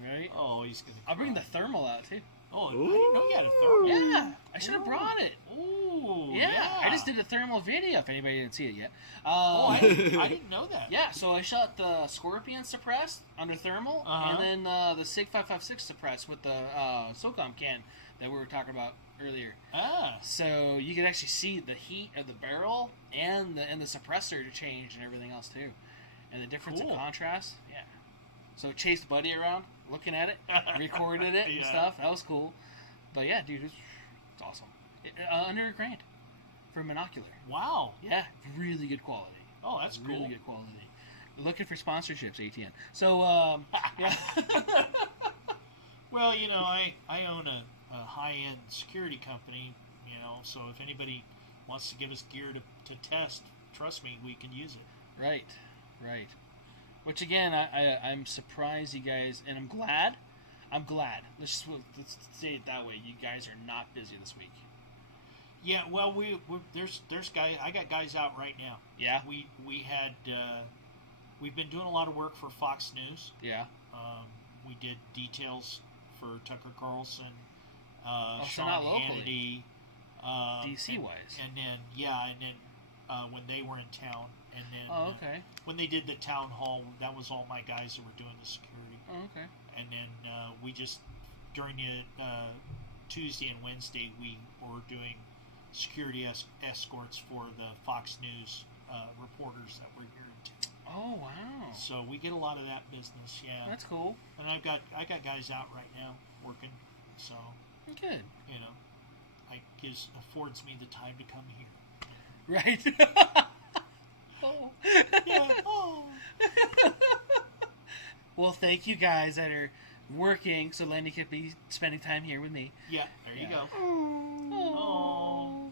Right? Oh, he's gonna. I'll bring the cry. thermal out too. Oh, I didn't know you had a thermal. Yeah, I should have brought it. Ooh, Yeah, I just did a thermal video. If anybody didn't see it yet. Oh, I didn't know that. Yeah, so I shot the Scorpion suppressed under thermal, Uh-huh. and then the SIG 556 suppressed with the SOCOM can that we were talking about earlier. Ah. So you could actually see the heat of the barrel and the suppressor to change and everything else too, and the difference in Cool. contrast. Yeah. So chased Buddy around, looking at it, recorded it and Yeah. stuff. That was cool. But yeah, dude, it's awesome. Under $1,000 for a monocular. Wow. Yeah, really good quality. Oh, that's Really cool. good quality. Looking for sponsorships, ATN. So, yeah. Well, I own a high-end security company, so if anybody wants to give us gear to test, trust me, we can use it. Right. Which again, I'm surprised you guys, and I'm glad. Let's say it that way. You guys are not busy this week. Yeah, well, there's guys. I got guys out right now. Yeah. We've been doing a lot of work for Fox News. Yeah. We did details for Tucker Carlson, so Sean not locally. Hannity, DC wise. and then when they were in town, and then Okay. when they did the town hall, that was all my guys that were doing the security. Oh, okay. And then we just during the Tuesday and Wednesday we were doing security escorts for the Fox News reporters that were here in town. Oh wow! So we get a lot of that business. Yeah, That's cool. and I got guys out right now working. So Good. you know, affords me the time to come here. Right. Oh. Yeah. Oh. Well, thank you guys that are working so Lenny could be spending time here with me. Yeah. There you go. Oh.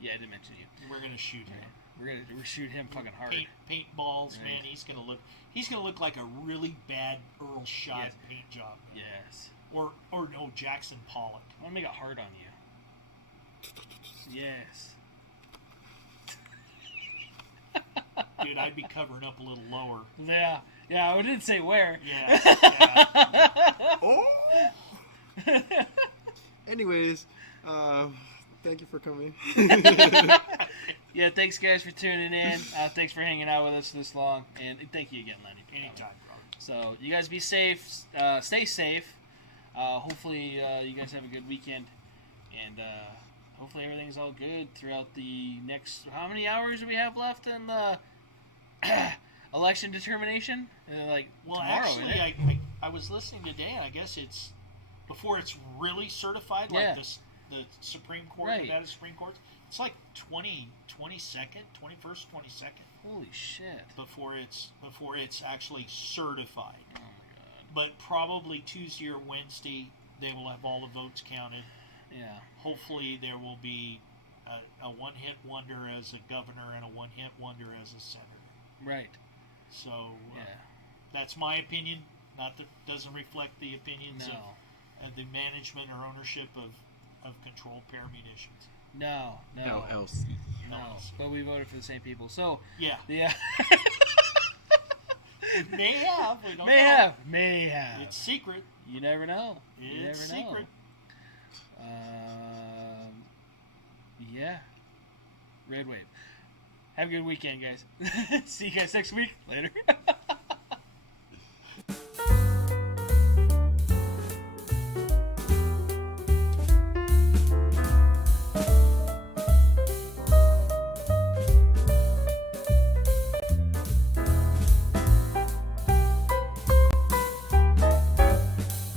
Yeah, I didn't mention you. We're gonna shoot him. We're gonna shoot him fucking hard. Paintballs, Right. man. He's gonna look like a really bad Earl Shot Yes. paint job. Yes. Or no, Jackson Pollock. I want to make it hard on you. Yes. Dude, I'd be covering up a little lower. Yeah. Yeah, I didn't say where. Yeah. Oh. Anyways, thank you for coming. Yeah, thanks guys for tuning in. Thanks for hanging out with us this long. And thank you again, Lenny. Anytime, brother. So, you guys be safe. Stay safe. Hopefully, you guys have a good weekend. And hopefully everything's all good throughout the next... How many hours do we have left in the election determination? Well, tomorrow, actually, isn't it? I was listening today, and I guess it's before it's really certified, Yeah. like the Supreme Court, Right. Nevada Supreme Court. It's like 21st, 22nd. Holy shit. Before it's actually certified. Oh, my God. But probably Tuesday or Wednesday, they will have all the votes counted. Yeah. Hopefully, there will be a one-hit wonder as a governor and a one-hit wonder as a senator. Right. So Yeah. that's my opinion. Not that doesn't reflect the opinions No. of the management or ownership of controlled munitions. No. LLC. No. But we voted for the same people. So, Yeah, yeah. may have. We don't May know. have. May have. It's secret. You never know. You It's never know. secret. Yeah. Red Wave. Have a good weekend, guys. See you guys next week. Later.